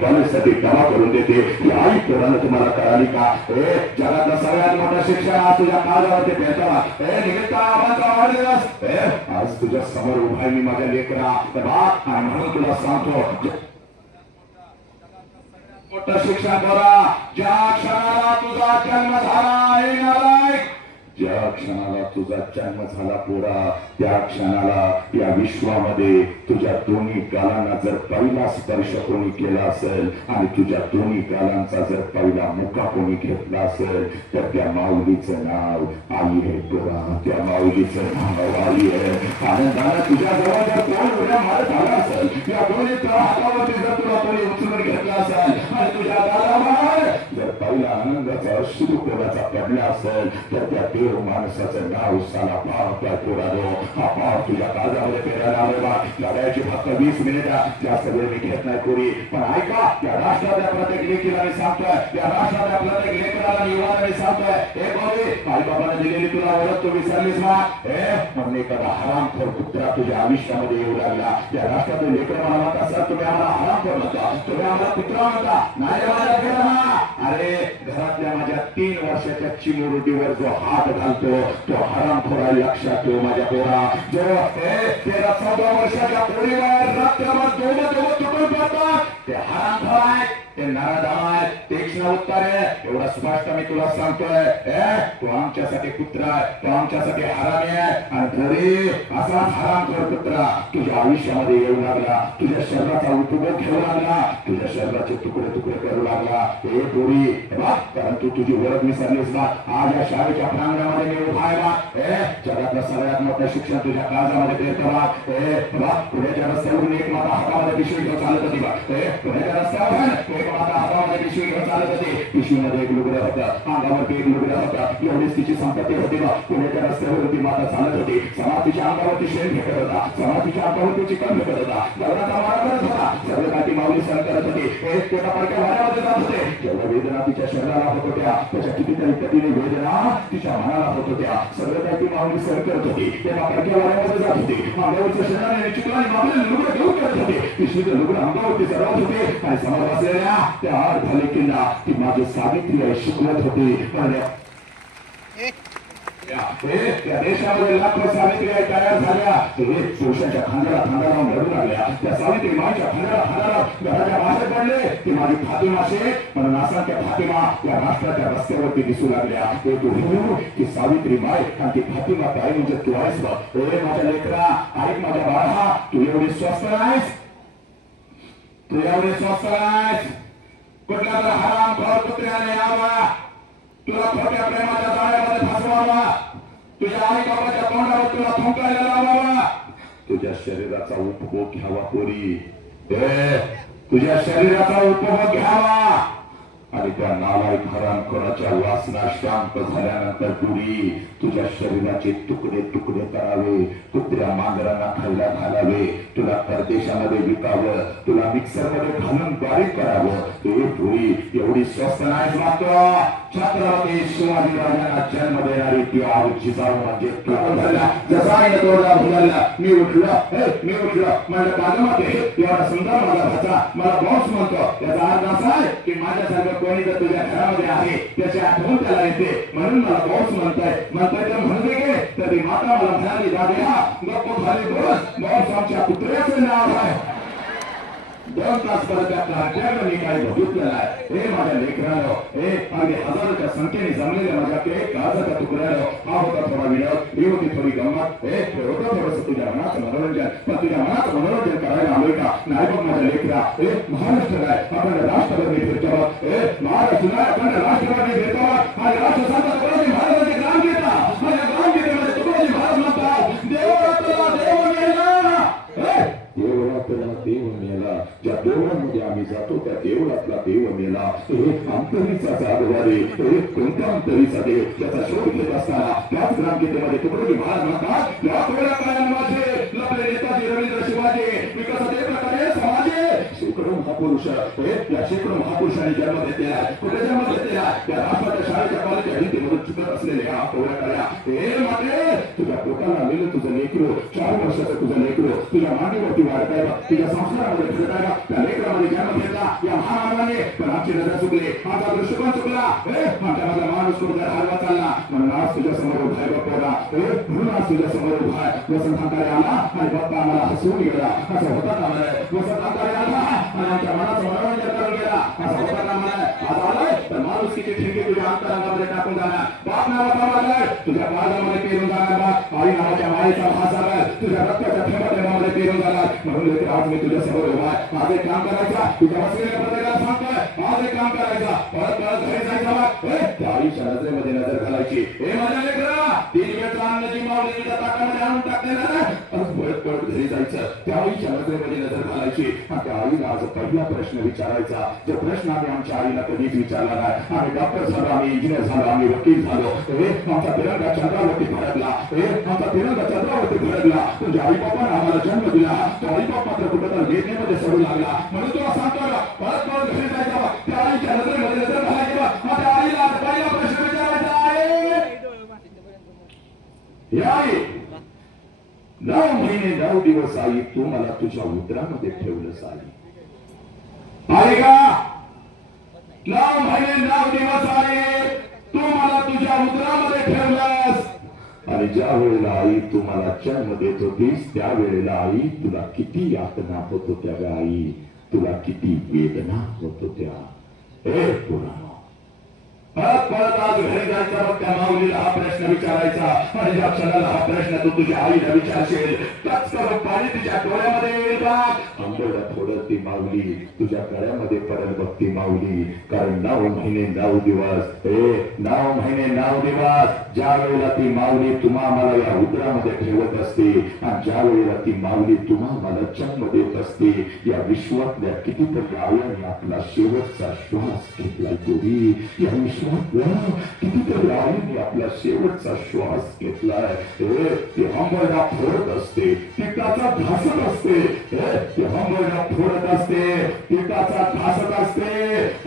कॉलेजसाठी डबा करून देते ही आई पोरानं तुम्हाला कळाली का? जगातला सगळ्यात मोठा शिक्षण आज तुझ्या काळावरती भेटला. आज तुझ्या समोर उभा मी माझ्या लेकरा आणि म्हणून तुला सांगतो मोठं शिक्षण करा. ज्या क्षणाला तुझा जन्म झाला ज्या क्षणाला तुझा जन्म झाला पोरा त्या क्षणाला या विश्वामध्ये तुझ्या दोन्ही गालांना जर पहिला स्पर्श कोणी केला असेल आणि तुझ्या दोन्ही गालांचा जर पहिला मुका कोणी घेतला असेल तर त्या माऊलीचं नाव आई आहे पोरा. त्या माऊलीचं नाव आई आहे. आनंदानं तुझ्या जवळ जर दोन उड्या मारत आला असेल या दोन्ही हातावरती जर तुला कोणी उचलून घेतला असेल आणि तुझ्या गालावर जर पहिला आनंदाचा अश्रू कोणाचा पडला असेल तर त्या देव माणसाचं नाव साला पाप पोरानो. हा पाप तुझ्या काळजामध्ये पेरायला आलेला. लढायची फक्त 20 मिनिटं जास्त वेळ मी घेत नाही कोणी. पण ऐका या राष्ट्राच्या प्रत्येक लेखीला मी सांगतोय या राष्ट्राच्या प्रत्येक लेकराला युवाला मी सांगतोय हे कोणी आई बाबाने दिलेली तुला ओळख तू विसरलीस ना. म्हणून एखादा हरामखोर पुत्रा तुझ्या आयुष्यामध्ये येऊ लागला. या राष्ट्रातील लेकर मला म्हणतात सर तुम्ही आम्हाला हरामखोर म्हणता तुम्ही आम्हाला पुत्रा म्हणता. नाही अरे घरातल्या माझ्या 3 वर्षाच्या चिमुरडीवर जो हात घालतो तो हरामखोर आहे. लक्षात ठेव माझ्या पोरा. जो 13-14 वर्षाच्या पोरीवर रात्रभर दोघं तुटून पडतात ते हरामखोर आहे. ते नराधम आहे. तीक्ष्ण उत्तर आहे. एवढा स्पष्ट मी तुला सांगतोय. तू आमच्यासाठी पुत्र आहे. तू आमच्यासाठी हरामी आहे. आणि घरी असाच हरामखोर पुत्र तुझ्या आयुष्यामध्ये येऊ लागला. तुझ्या शरीराचा उपभोग घेऊ लागला. तुझ्या शरीराचे तुकडे तुकडे करू लागला. हे पोरी कारण तू तुझी ओळख विसरलीस ना. आज या शाळेच्या प्रांगणामध्ये मी उभा आहे बा. जगातलं सगळ्यात मोठं शिक्षण तुझ्या काळजामध्ये पेरतं बा. पुण्याच्या रस्त्यावरून एक माता हातामध्ये पिशवी घेऊन चालत होती बा. पुण्याच्या रस्त्यावर एक माता हातामध्ये पिशवी घेऊन चालत होती. पिशवीमध्ये एक लुगडं होतं. अंगावरती एक लुगडं होतं. एवढीच तिची संपत्ती होती बा. पुण्याच्या रस्त्यावरून ती माता चालत होती. समाधीच्या अंगावरती शेण फेकत होता. समाधीच्या अंगावरती चिकन फेकत होता. गवराचा मारा करत होता. सगळं काही माऊली सहन करत होती. एक पोटा पडक्या वाऱ्यामध्ये जात होते. जेवढ्या वेदना तिच्या शरीराला होत होत्या त्याच्या कितीतरी पटीने वेदना तिच्या मनाला होत होत्या. सगळं काही ती माऊली सहन करत होती. तेव्हा पडक्या वाऱ्यामध्ये जात होती. अंगावरच्या शरीराने चिकन माऊली लुगडं घेऊन करत होते. पिशवीचं लुगडं अंगावरती चढवत होते आणि समोर बसलेल्या त्या अर्धलेकींना ती माझी सावित्री आई शिकवत होती. त्या देशामध्ये लाखो सावित्री आई तयार झाल्या. पुरुषांच्या खांद्याला लावून लढू लागल्या. त्या सावित्री माईच्या खांद्याला घराच्या बाहेर पडले. ती माझी फातिमा शेख म्हणून असंख्य फातिमा या राष्ट्राच्या रस्त्यावरती दिसू लागल्या. ती सावित्री माई आणि ती फातिमा ताई म्हणजे तू आहेस बघ. माझ्या लेकरा ऐक माझ्या बाळा तू एवढी स्वस्त नाहीस. तू एवढे स्वस्त नाहीस. कुठल्या तर हरामखोर कुत्र्याने यावा तुला खोट्या प्रेमाच्या जाळ्यामध्ये फसवावा. तुझ्या आई बाबाच्या तोंडावर तुला थुंकायला लावावा. तुझ्या शरीराचा उपभोग घ्यावा पोरी. तुझ्या शरीराचा उपभोग घ्यावा आणि त्या नालायक हरामखोराच्या वासना शांत झाल्यानंतर पुरी तुझ्या शरीराचे तुकडे तुकडे करावे. कुत्र्या मांजरांना खायला घालावे. तुला परदेशामध्ये विकावं. तुला मिक्सर मध्ये घालून बारीक करावं. ते पुरी एवढी स्वस्त नाही मात्र छत्रपती शिवाजी राजांना जन्म देणारी ती जिजाऊ म्हणजे जसा मी उठलं माझ्या कागदामध्ये एवढा सुंदर माझा भाचा मला बॉस म्हणतो. याचा अर्थ असा आहे की माझ्यासारखं कोणी जर तुझ्या घरामध्ये आहे त्याची आठवण त्याला येते म्हणून मला बॉस म्हणताय तर म्हणते की तर ती माता मला म्हणाली दादा गप्प खाली बस बॉस आमच्या कुत्र्याचं नाव आहे. 2 तास परत आपल्या मी काही बघितलेलं आहे. हे माझ्या लेकरांनो, हे अगदी हजारोच्या संख्येने जमलेल्या माझ्या काळजाच्या तुकड्यानो, हा होता थोडा विनोद, ही होती थोडी गंमत, हे होतं थोडंसं तुझ्या मनाचं मनोरंजन. पण तुझ्या मनाचं मनोरंजन करायला आलोय का? नाही बघ माझ्या लेकरा, हे महाराष्ट्र आहे, आपण राष्ट्रभर फिरतो, हे महाराष्ट्र आहे, आपण राष्ट्रभर फिरतो आणि राष्ट्रसंत तुकडोजी महाराजांचे ग्राम घेता आणि ग्राम घेतेमध्ये तुकडोजी महाराज म्हणतात, देवरातला देव मेला, देवरातला देव मेला. ज्या देवळामध्ये आम्ही जातो त्या देवळातला देव मेला. हे अंतरीचा जागवारे, हे कोणत्या अंतरीचा देव त्याचा शोध घेत असताना त्याच ग्रामगीतेमध्ये तुकडोजी महाराज म्हणतात, या थोड्या काळांमध्ये लपले नेताजी रवींद्र शिवाजी विकास ते प्रकारे समाजे शेकडो महापुरुष, या शेकडो महापुरुषांनी जन्म घेतलेला आहे. कुठे जन्म घेतलेला आहे? या राष्ट्राच्या शाळेच्या कॉलेजच्या भिंतीमधून चुकत असलेले या थोड्या काळ्या, हे मात्र तुझ्या पोटाला आलेलं तुझं लेकरू, 4 वर्षाचं तुझं लेकरू तुझ्या मांडीवरती वाढताय बा, तुझ्या संस्कारामध्ये फिरत आहे बा. त्या लेकरामध्ये जन्म घेतला या महामानवाने, पण आमची नजर चुकली, आमचा दृष्टिकोन चुकला, आमच्या माझा माणूस कुठे हलवा चालला. म्हणून आज तुझ्या समोर उभा आहे बघा, म्हणून आज तुझ्या समोर उभा आहे. वसंतांकडे आला आणि बाप्पा आम्हाला हसवून गेला, असं होता का मला? वसंतांकडे आला आणि आमच्या मनाचं मनोरंजन करून गेला, असं होता का मला? आज आलाय तर माणुसकीची ठिणगी तुझ्या अंतरंगामध्ये टाकून जाणार, बाप नावाचा मारलाय तुझ्या काळजामध्ये पेरून जाणार, बाप आई नावाच्या मायेचा भास झाला तुझ्या रक्ताच्या थेंबामध्ये पेरून जाणार. म्हणून आज मी तुझ्या समोर उभा आहे. आज एक काम करायचं, तुझ्या बसलेल्या प्रत्येकाला सांगतोय, आज एक काम करायचं, परत परत घरी जायचं, त्या आईच्या नजरेमध्ये नजर घालायची. हे माझ्या लेकरा, 3 वेळचा अन्नाची मावळी तुझ्या ताटामध्ये आणून टाकलेलं ना, परत परत घरी जायचं, त्या आईच्या नजरेमध्ये नजर घालायची. आणि त्या आईला आज पहिला प्रश्न विचारायचा, जो प्रश्न आम्ही आमच्या आईला कधीच विचारला नाही. आम्ही डॉक्टर झालो, आम्ही इंजिनियर झालो, आम्ही वकील झालो, आमचा तिरंगा चंद्रावरती फडकला, आमचा तिरंगा चंद्रावरती फडकला. तुझ्या आई बापाने आम्हाला जन्म दिला, तो आई बाप मात्र कुठं तर वेदनेमध्ये सडू लागला. म्हणून तुला सांगतो ना, परत परत घरी जायचं, त्या आईच्या नजरेमध्ये नजर घालायची. माझ्या आईला पहिला प्रश्न विचारायचा आहे, आई 9 महिने 9 दिवस आई तू मला तुझ्या उदरामध्ये ठेवलंस आई का? 9 महिने 9 दिवस आई तू मला तुझ्या उदरामध्ये ठेवलंस. आणि ज्या वेळेला आई तू मला जन्म देत होतीस त्यावेळेला आई तुला किती यातना होत होत्या ग आई, तुला किती वेदना होत होत्या. हे पुराण परत परत आज घरी जायचा, मग त्या माऊलीला हा प्रश्न विचारायचा आणि ज्या क्षणाला हा प्रश्न तू तुझ्या आईला विचारशील त्याच करून पाणी तिच्या डोळ्यामध्ये येईल बा. आंबोला थोडं ती माऊली तुझ्या गळ्यामध्ये पडेल बघ ती माऊली. कारण 9 महिने 9 दिवस 9 महिने 9 दिवस ज्या वेळेला ती माऊली तुम्हा मला या उदरामध्ये ठेवत असते आणि ज्या वेळेला ती माऊली तुम्हा मला जन्म देत असते, या विश्वातल्या कितीतरी आयांनी आपला शेवटचा श्वास घेतला गोरी. या कितीतरी आईने आपला शेवटचा श्वास घेतलाय. ती हंबरडा फोडत असते, पिकाचा घासत असते, ती हंबरडा फोडत असते, पिकाचा घासत असते.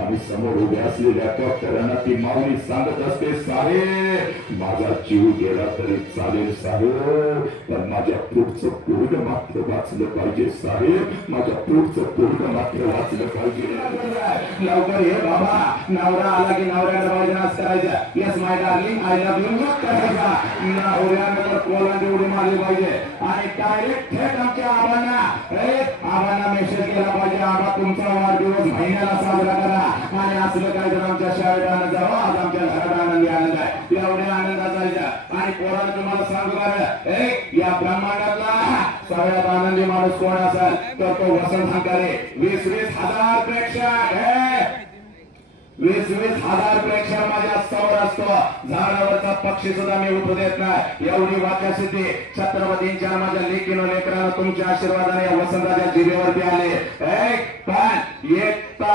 आणि समोर उभ्या असलेल्या डॉक्टरांना ती माऊली सांगत असते, साहेब माझा जीव गेला तरी चालेल साहेब, पण माझ्या पुढचं पोरग मात्र वाचलं पाहिजे साहेब, माझ्या पुढचं पोरग मात्र वाचलं पाहिजे. लवकर ये बाबा, नवरा आला की नवऱ्याला करायचा. Yes my darling I love you करायचा. नवऱ्यानंतर कोलांटी उडी मारली पाहिजे आणि डायरेक्ट थेट आमच्या आबांना मेसेज केला पाहिजे, आबा तुमचा वाढदिवस महिन्याला साजरा करा. आणि असलं काय तर आमच्या शाळेत आनंद जावं, आज आमच्या घरात आनंदी आनंद आहे, एवढ्या आनंदात जायचा. आणि पोरांना तुम्हाला सांगू का, या ब्रह्मांडातला सगळ्यात आनंदी माणूस कोण असेल तर तो वसंत हंकारे. 20-20 हजार प्रेक्षक 20-20 हजार प्रेक्षक माझ्या समोर असतो. झाडावरचा पक्षी सुद्धा मी उठू देत नाही, एवढी वाचा सिद्धी छत्रपतींच्या माझ्या लेकीनो लेकरांना तुमच्या आशीर्वादाने वसंताच्या जिभेवरती आले. पण इयत्ता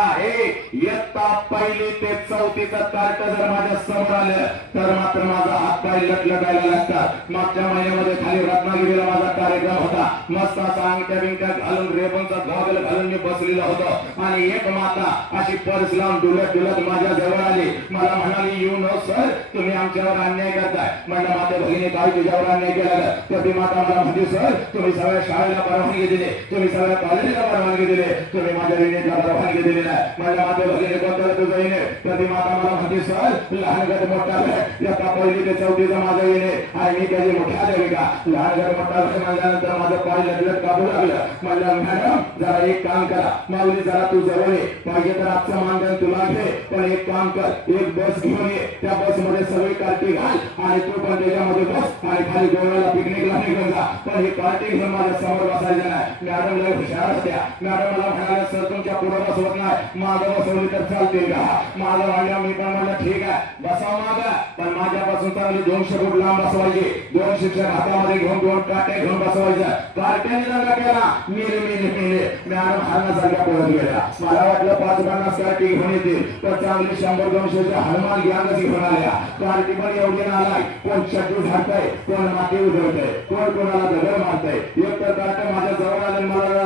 1 ते 4चं कार्ट जर माझ्या समोर आलं तर मात्र माझा हात पाय लटलटायला लागतात. मागच्या महिन्यामध्ये खाली रत्नागिरीला माझा कार्यक्रम होता, मस्त असा अंगठ्या बिंगट्या घालून रेबनचा गॉगल घालून मी बसलेला होतो आणि एक माता अशी पर्स लावून डुलत डुलत मिनिटात माझ्या जवळ आली, मला म्हणाली यू नो सर तुम्ही आमच्यावर अन्याय करताय. म्हणलं माता भगिनी काय तुझ्यावर अन्याय केला? तर ती माता मला म्हणते सर तुम्ही सगळ्या शाळेला परवानगी दिली, तुम्ही सगळ्या कॉलेजला परवानगी दिली, तुम्ही माझ्या युनिटला परवानगी दिली नाही. म्हणलं माता भगिनी कोणत्या तुझं युनिट? तर ती माता मला म्हणते सर लहान गट मोठा एका पहिली ते चौथीचं माझं युनिट आणि मी त्याची मोठ्या देविका. लहान गट मोठा म्हणल्यानंतर माझं पाय लगेच कापू लागलं. म्हणलं मॅडम जरा एक काम करा, माऊली जरा तू जवळ ये, पाहिजे तर आजचं मानधन तुला घे, पण एक काम कर, एक बस घेऊन ये, त्या बस मध्ये सगळी कार्टी घाल आणि तू पण त्याच्यामध्ये बस आणि खाली गोव्याला पिकनिकला निघून जा. पण हे कार्टी घेऊन माझ्या समोर बसायचं नाही. मॅडम लय हुशार होत्या. मॅडम मला म्हणाल्या सर तुमच्या पुढे बसवत नाही, मागं बसवली तर चालते का? माझं म्हणलं मी पण म्हणलं ठीक आहे बसाव मागं, पण माझ्यापासून चांगली 200 फूट लांब बसवायची. 2 शिक्षक हातामध्ये घेऊन 2 काटे घेऊन बसवायचं. कार्ट्याने दंगा केला, मेले मेले मेले. मॅडम हरणासारख्या पळत गेल्या. मला वाटलं 5-50 कार्टी घेऊन येतील, तर चांगली 100-200च्या हनुमान गॅंगच घेऊन आल्या. कार्टी पण एवढे नालाय, कोण चड्डी झाडतंय, कोण माती उधळतंय, कोण कोणाला दगड मारतंय. एक तर कार्ट माझ्या जवळ आले, मला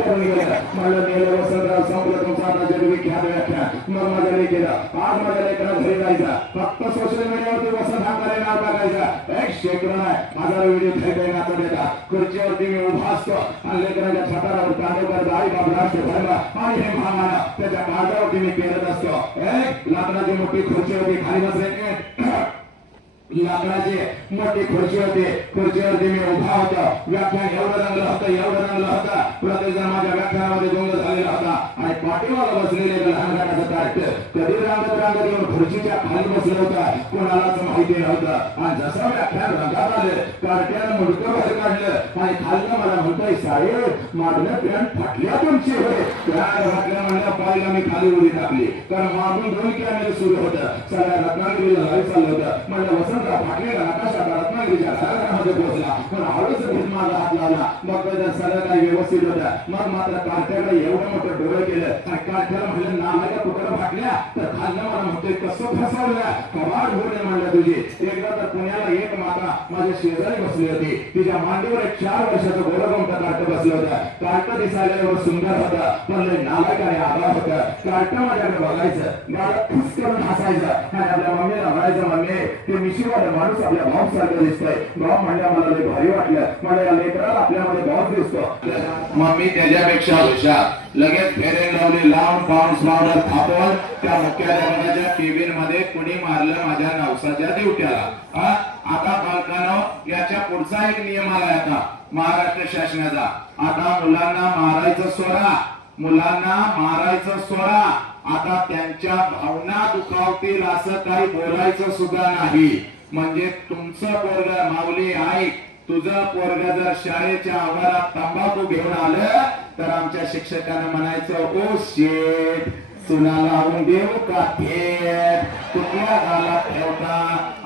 करून गेलं. म्हणलं मेलं वसंतराव संपलं तुमचा आता जगविख्यात व्याख्यान. मग माझ्या लेकीला आज माझ्या लेकरा घरी जायचा, फक्त सोशल मीडियावरती वसंत हांकारे नाव टाकायचं. एक शेकडो नाही 1000 व्हिडिओ थैकाय नाचा देता. खुर्चीवरती मी उभा असतो आणि लेकराच्या छतावर तांडवकर आई बाप राष्ट्र धर्म आणि हे महामाना त्याच्या काळजावरती मी पेरत असतो. एक लाकडाची मोठी खुर्ची होती, खाली बसले लाकडाची मोठी खुर्ची होती, खुर्चीवरती मी उभा होतो. व्याख्यान एवढं रंगलं होतं, प्रत्येक जण माझ्या व्याख्यानामध्ये गुंग झालेला होता आणि पाठीमागं बसलेले लहान गाण्याचं कार्ट कधी रांगत येऊन खुर्चीच्या खाली बसलं होतं, कोणालाच माहिती नव्हतं. आणि जसं व्याख्यान रंगात आलं, कार्ट्यानं मुडकं बाहेर काढलं आणि खाल्लं मला म्हणतोय साहेब मागणं पॅन्ट फाटल्या तुमची होय. फाटल्या म्हणल्या पायला मी खाली उडी टाकली, कारण मागून 2 कॅमेरे सुरू होतं, सगळ्या रत्नागिरीला लाईव्ह चाललं होतं. म्हणलं वसंत फाटलेला नकाशा रत्नागिरीच्या घराघरामध्ये पोहोचला, पण हळूच माझा हात लावला. मग सगळं काही व्यवस्थित होतं. मग मात्र कार्ट्याकडे एवढं मोठं डोळं केलं आणि कार्ट्याला म्हणलं नालायका कुठं फाटल्या, तर खाल्लं मला म्हणतोय कसं फसवलं, कबाड भरले म्हणलं तुझी. एकदा तर पुण्याला एक माता माझ्या शेजारी बसली होती, तिच्या मांडीवर एक 4 वर्षाचं गोरगोमटं कार्ट बसलं होतं. कार्ट दिसायला एवढं सुंदर होतं, पण नालायक आणि आभार होतं. कार्ट माझ्याकडे बघायचं, मला खुश करून हसायचं आणि आपल्या मम्मीला म्हणायचं मम्मी ते मिशीवाला माणूस आपल्या भाऊ सारखं दिसतोय. भाऊ म्हणल्या मला लय भारी वाटलं, मला या लेकराला आपल्यामध्ये भाऊ दिसतो. मम्मी त्याच्यापेक्षा हुशार, लगेच फेरे लावले, लावून पाऊंड पावडर थापवून त्या मुख्याध्यापकाच्या केबिन मध्ये कुणी मारलं माझ्या नवसाच्या ड्युट्याला. आता बालकांनो याच्या पुढचा एक नियम आलाय आता महाराष्ट्र शासनाचा. आता मुलांना मारायचं सोडा, मुलांना मारायचं सोडा, आता त्यांच्या भावना दुखावतील असं काही बोलायचं सुद्धा नाही. म्हणजे तुमचं पोरग माऊली ऐक, तुझं पोरग जर शाळेच्या आवारात तंबाखू घेऊन आलं तर आमच्या शिक्षकांना म्हणायचं ओ शेट तुला लावून देऊ का थेट, कुठल्या गालात ठेवता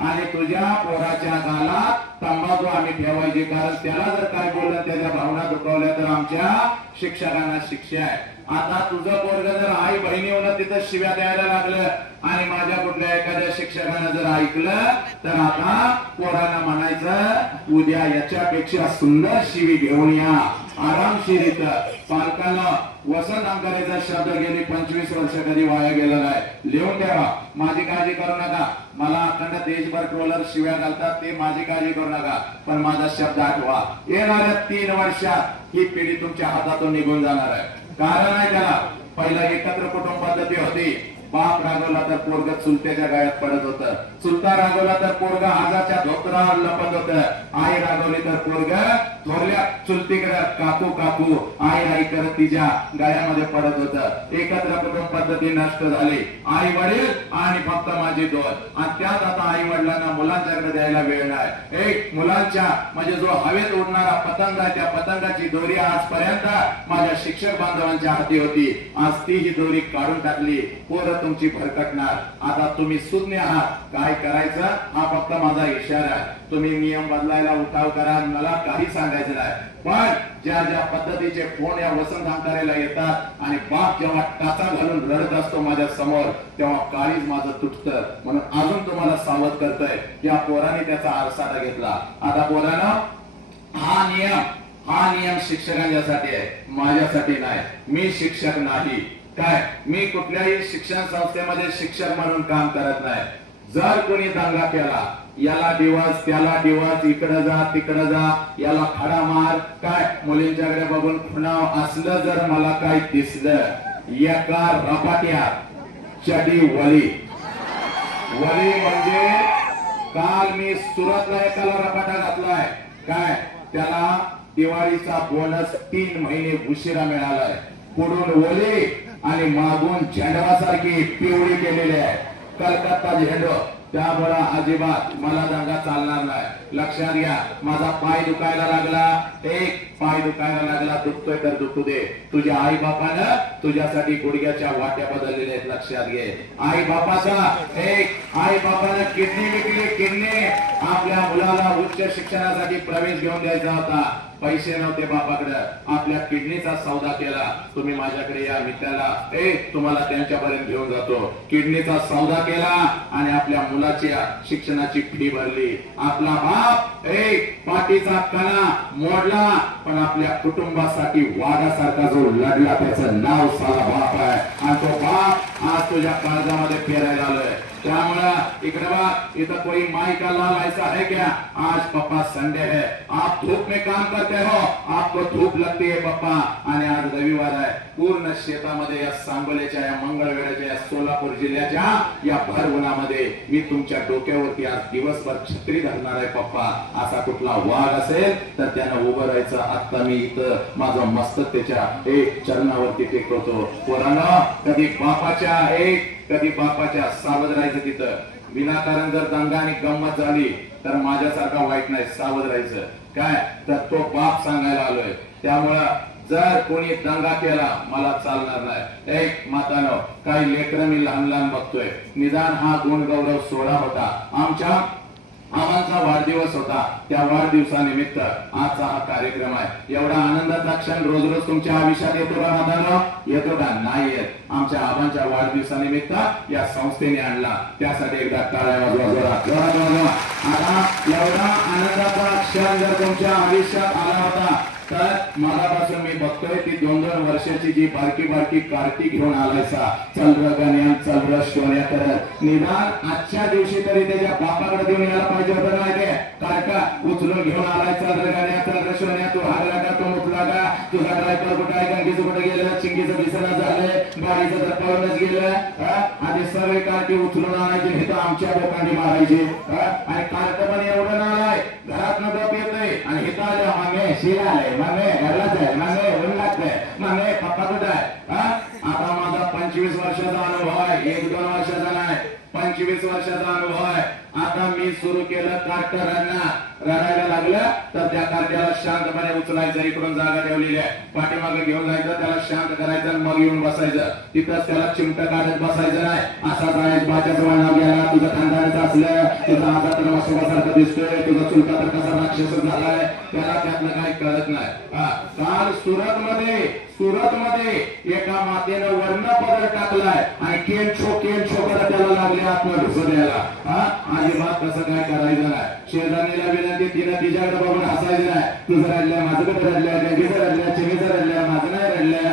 आणि तुझ्या पोराच्या गालात तंबाखू आम्ही ठेवायची, कारण त्याला जर काय बोललं त्याच्या भावना दुखावल्या तर आमच्या शिक्षकांना शिक्षा आहे. आता तुझं पोरग जर आई बहिणीवर तिथं शिव्या द्यायला लागलं आणि माझ्या कुठल्या एखाद्या शिक्षकानं जर ऐकलं तर आता पोरांना म्हणायचं उद्या याच्यापेक्षा सुंदर शिवी घेऊन या, आरामशीर इथं. पालकांना वसंत अंकारेचा शब्द गेली 25 वर्ष कधी वाया गेला नाही, लिहून ठेवा. माझी काळजी करू नका, मला अखंड देशभर ट्रोलर शिव्या घालतात ते माझी काळजी करू नका, पण माझा शब्द आठवा. येणाऱ्या 3 वर्षात ही पिढी तुमच्या हातातून निघून जाणार आहे. कारण आहे त्याला, पहिला एकत्र कुटुंब पद्धती होती. बाप रागवला तर पोरग चुलत्याच्या गायात पडत होतं, चुलता रागवला तर पोरग आजाच्या धोत्रावर लपत होतं, आई रागवली तर पोरग थोरल्या चुलतीकडे काकू काकू आई आई करत तिच्या गायामध्ये पडत होतं. एकत्र कुटुंब पद्धती नष्ट झाली, आई वडील आणि फक्त माझी दोन. आणि त्यात आता आई वडिलांना मुलांच्याकडे द्यायला वेळ नाही. एक मुलांच्या म्हणजे जो हवेत उडणारा पतंग आहे त्या पतंगाची दोरी आजपर्यंत माझ्या शिक्षक बांधवांच्या हाती होती, आज ती ही दोरी काढून टाकली. पोरं तुमची भरकटणार. आता तुम्ही सुज्ञ आहात, काय करायचं हा फक्त माझा इशारा आहे. तुम्ही नियम बदलायला उठाव करा, मला काही सांगायचं नाही. पण ज्या ज्या पद्धतीचे फोन या वसंत अंकारेला येतात आणि बाप जेव्हा टाचा घालून रडत असतो माझ्या समोर, तेव्हा काळीज माझं तुटतं. म्हणून अजून तुम्हाला सावध करतोय, या पोराने त्याचा आरसाटा घेतला. आता पोरानं हा नियम शिक्षकांच्यासाठी आहे, माझ्यासाठी नाही. मी शिक्षक नाही, काय मी कुठल्याही शिक्षण संस्थेमध्ये शिक्षक म्हणून काम करत नाही. जर कोणी दंगा केला, याला दिवस त्याला दिवस, इकडे जा तिकडे जा, याला खडा मार, काय मुलींच्याकडे बघून खुणाव असलं जर मला काय दिसलं, एका रपाट्यात चडी वली म्हणजे काल मी सुरतला एकाला रपाटा घातलाय. काय त्याला दिवाळीचा बोनस 3 महिने उशिरा मिळालाय. पुढून ओली आणि मागून झेंडवासारखी पिवळी केलेली आहे, कलकत्ता झेंडो. त्यामुळे अजिबात मला दंगा चालणार नाही. लक्षात घ्या, माझा पाय दुखायला लागला, एक पाय दुखायला लागला, दुखतोय तर दुखू दे. तुझ्या आई बापानं तुझ्यासाठी गुडघ्याच्या वाट्या बदललेल्या आहेत. लक्षात घे, आई बापानं किडनी विकली, किडनी. आपल्या मुलाला उच्च शिक्षणासाठी प्रवेश घेऊन द्यायचा होता, पैसे नव्हते बापाकडे, आपल्या किडनीचा सौदा केला. तुम्ही माझ्याकडे या, मित्राला तुम्हाला त्यांच्यापर्यंत घेऊन जातो. किडनीचा सौदा केला आणि आपल्या मुलाची शिक्षणाची फी भरली. आपला बाप पाठीचा कणा मोडला, पण आपल्या कुटुंबासाठी वाघासारखा जो लढला त्याचं नाव साला बाप आहे. आणि तो बाप आज तुझ्या काळजामध्ये फेरायला आलोय. त्यामुळे इकडे बा, इथं कोई माई का लाल ऐसा है क्या? आज पापा संडे है, आप धूप में काम करते हो, आपको धूप लगती है पप्पा. आणि आज रविवार आहे. पूर्ण शेतामध्ये या सांगोल्याच्या, या मंगळवेढ्याच्या, या सोलापूर जिल्ह्याच्या या भर उन्हामध्ये मी तुमच्या डोक्यावरती आज दिवसभर छत्री धरणार आहे पप्पा. असा कुठला वाघ असेल तर त्यानं उभं राहायचं. आता मी इथं माझं मस्तक त्याच्या चरणावरती टेकवतो. पोरांनो, कधी बापाच्या सावध राहायचं. तिथं विनाकारण जर दंगा आणि गंमत झाली तर माझ्यासारखा वाईट नाही, सावध राहायचं. काय तर तो बाप सांगायला आलोय. त्यामुळं जर कोणी दंगा केला मला चालणार नाही. एक मातानो, काही लेकरं मी लहान लहान बघतोय, निदान हा गुण गौरव सोहळा होता, आमचा वाढदिवस होता, त्या वाढदिवसानिमित्त आजचा हा कार्यक्रम आहे. एवढा आनंदाचा क्षण रोज रोज तुमच्या आयुष्यात येतो का मातानो? येतो का? नाही येत. आमच्या आबांच्या वाढदिवसानिमित्त या संस्थेने आणला, त्यासाठी एकदा टाळ्या वाजवा जोरात. आता एवढा आनंदाचा क्षण जर तुमच्या आयुष्यात आला होता तर मगापासून मी बघतोय ती 2-2 वर्षाची जी बारकी कार्टी घेऊन आलायचा, चल र गण्या चल र शोन्या करत, निदान आजच्या दिवशी तरी त्याच्या बापाकडे देऊन यायला पाहिजे होतं. नाही ते कार्टा उचलून घेऊन आलाय, चल र गण्या चल र शोन्या. तू हागला का? तो मुतला का? तुझा ड्रायव्हर कुठं आहे? गंगीचं कुठं गेलं? चिंगीचं दिसणं झालंय, गाडीचं तर पळूनच गेलं. आधी सर्व कार्टी उचलून आणायची, हे तर आमच्या लोकांनी मारायची. आणि कार्ट पण एवढं नालाय, घरात न गप येतंय आणि हे आल्या मागे शिला आलंय, मागे घरलाच आहे, मागे ऊन लागतंय, मागे पप्पा कुठं आहे? आता माझा 25 वर्षाचा अनुभव आहे, 1-2 वर्षाचा नाही, 25 वर्षाचा अनुभव आहे. आता मी सुरू केलं कार्ट रडायला लागलं तर त्या कार्ट्याला शांतपणे उचलायचं. इकडून जागा ठेवलेली आहे, पाठीमागे घेऊन जायचं, त्याला शांत करायचं आणि मग येऊन बसायचं. तिथंच त्याला चिमटं काढत बसायचं नाही. असा जायचं बाच्याचं नाव घ्यायला, तुझं खानदानाचं असलं, तुझा आजा तर वासोबासारखं दिसतोय, तुझा चुलता तर कसा राक्षस झालाय, त्याला त्यातलं काही कळत नाही. काल सुरतमध्ये एका मातेनं वर्णपदर टाकलाय आणि केन छो करत त्याला लागले आत्मा ढुसून द्यायला. अजिबात कसं काय करायचं नाही. शेजारणीला विनंती, तिनं तिच्याकडे बघून हसायचं नाही. तुझं रडलंय, माझं कुठं रडलंय, गंगीचं रडलंय, चिमीचं रडलंय, माझं नाही रडलंय.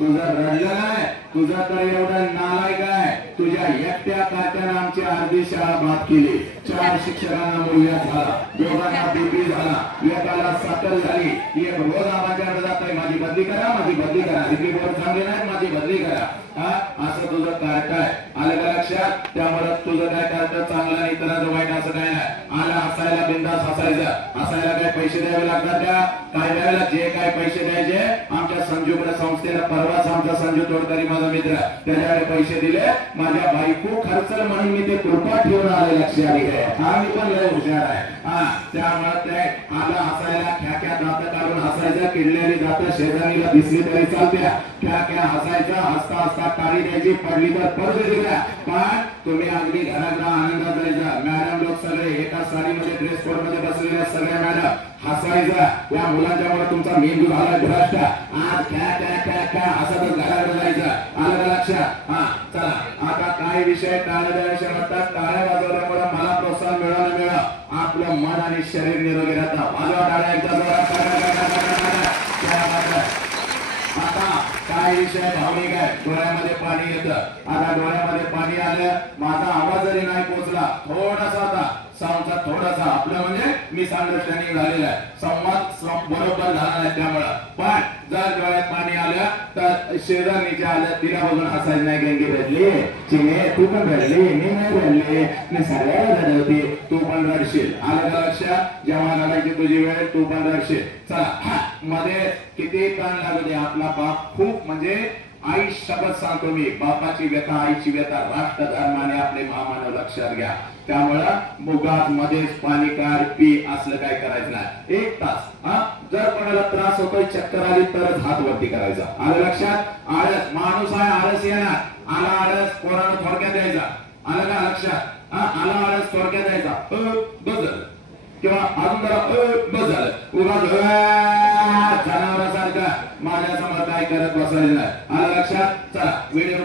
तुझं रडलं नाही, तुझं तर एवढं नालायक आहे. तुझ्या एकट्या कार्ट्यानं आमची अर्धी शाळा बाद केली, 4 शिक्षकांना मुलगा झाला, 2घांना बीपी झाला, एकाला साखर झाली. एक रोज आबांच्याकडे जात आहे, माझी बदली करा, माझी बदली करा, इतकी बोर्ड चांगली नाही, माझी बदली करा. असं तुझं कार्ट आहे. आलं का लक्षात? त्यामुळे तुझं काय कार्ट चांगलं नाही, इतरांचं वाईट असं काय नाही. आलं हसायला, बिंदास हसायचं. हसायला काय पैसे द्यावे लागतात का? काय द्यायला? जे काय पैसे द्यायचे आमच्या संजूकडे संस्थेला, परवाच आमचा संजू तोडकरी माझा मित्र, त्याच्याकडे पैसे दिले. माझ्या बायको खर्चल म्हणून मी ते कृपा ठेवून आले. लक्षात घे, आम्ही पण लय हुशार आहे. त्यामुळे ते आलं हसायला, ख्या दात काढून हसायचं, किडलेली दात शेजारीला दिसली तरी चालत्या, ख्या हसायचं, हसता हसता टाळी द्यायची, पडली तर पडू दिल्या. पण तुम्ही अगदी घरात आनंदात जायचा. मॅडम लोक सगळे एका साडीमध्ये, ड्रेस कोड मध्ये बसलेल्या सगळ्या मॅडम हसायचा. या मुलांच्यामुळे तुमचा मेंदू झाला भ्रष्ट. आज क्या हसतच घराकडे जायचं. आलं का लक्षात? चला आता काय विषय टाळ्या विषय म्हणतात. टाळ्या वाजवल्यामुळे मला प्रोत्साहन मिळालं. आपलं मन आणि शरीर निरोगी राहतं. वाजवा टाळ्या एकदा जोरात. आता काय विषय भावनिक आहे, डोळ्यामध्ये पाणी येतं. आता डोळ्यामध्ये पाणी आलं, माझा आवाज जरी नाही पोहोचला, थोडासा आता साऊंडचा थोडासा आपलं म्हणजे मिसअंडरस्टँडिंग झालेला आहे, संवाद बरोबर झाला नाही त्यामुळं. पण जर डोळ्यात पाणी आलं तर शेजारणीच्या आलं, तिला बघून हसायला नाही, गंगी रडली, चिने तू पण रडली, मी नाही रडले, मी सगळ्याला रडवते, तू पण रडशील. आलं का लक्षात? जेव्हा रडायची तुझी वेळ, तू पण रडशील. चला मध्ये किती कान लागू दे, आपला बाप खूप म्हणजे आई शपथ सांगतो मी, बापाची व्यथा आईची व्यथा राष्ट्र धर्माने आपले महामानव लक्षात घ्या. त्यामुळं मुगात मध्येच पाणी काढ पी असलं काय करायचं नाही. 1 तास जर कोणाला त्रास होतोय, चक्कर आली तरच हात वरती करायचा. आलं लक्षात? आळस माणूस आहे, आळस येणार. आला आळस पोरानं थोडक्यात द्यायचा. आलं का लक्षात? आला आळस थोडक्यात द्यायचा, बस झालं, किंवा अजून जरा बस झालं, उभा जनावरासारखा माझ्या समोर काय करत बसायचं नाही. आलं लक्षात? चला व्हिडिओ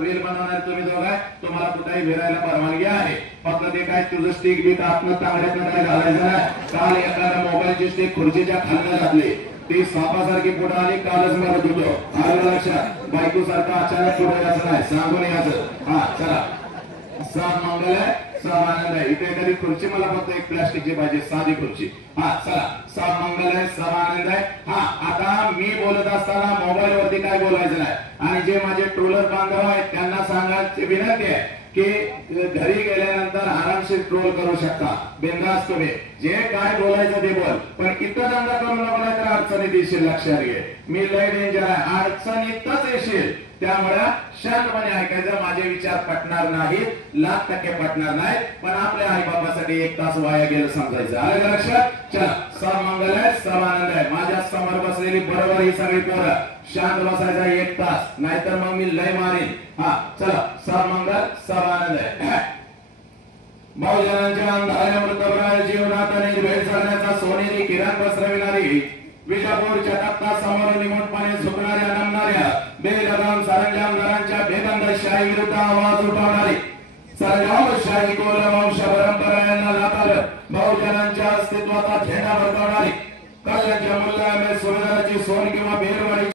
रील बनवणार तुम्ही दोघं, तुम्हाला कुठेही फिरायला परवानगी आहे. फक्त ते काय तुझं स्टिक बी आतनं तांगड्यातनं काय घालायचं नाही. काल एखाद्या मोबाईलची स्टिक खुर्चीच्या खालनं घातली, ती सापासारखी पुढे आली, कालच मरत होतो. आलं लक्षात? बायको सारखं अचानक पुढे यायचं नाही, सांगून यायचं. चला सब मंगल आहे, सब आनंद आहे. इथे एखादी खुर्ची मला फक्त एक प्लास्टिकची पाहिजे, साधी खुर्ची. चला सब मंगल आहे, सब आनंद आहे. आता मी बोलत असताना मोबाईल वरती काय बोलायचं नाही. आणि जे माझे ट्रोलर बांधव आहेत त्यांना सांगायची विनंती आहे की घरी गेल्यानंतर आरामशीर ट्रोल करू शकता, बिनधास्त तुम्ही जे काय बोलायचं ते बोल, पण इथं धंदा करू नको, नाही तर अडचणीत येशील. लक्षात घे, मी लय डेंजर आहे, अडचणीतच येशील. त्यामुळे शांतपणे ऐकायचं. माझे विचार पटणार नाहीत, 1,00,000% पटणार नाहीत, पण आपल्या आई बाबासाठी 1 तास वाया गेलं समजायचं. आलं का लक्षात? चला सब मंगल आहे, सब आनंद आहे. माझ्या समोर बसलेली बरोबर ही सगळी पोरं शांत बसायचा 1 तास, नाहीतर मग मी लय मारीन. चला सब मंगल, सब आनंद आहे. बहुजनांच्या अंधाऱ्या मृतप्राय जीवनात निर्भेद करण्याचा सोनेरी किरण पसरविणारी, विजापूरच्या तख्ता समोर निमूटपणे झुकणाऱ्या नमणाऱ्या बेलगाम सरंजाम घरांच्या बेबंदशाही विरुद्ध आवाज उठवणारी, सरंजामशाही कोलवंश परंपरा यांना लाथार बहुजनांच्या अस्तित्वाचा झेंडा फडकवणारी, कल्याणच्या मूल्याने सुविधाची सोन किंवा बेरवाडी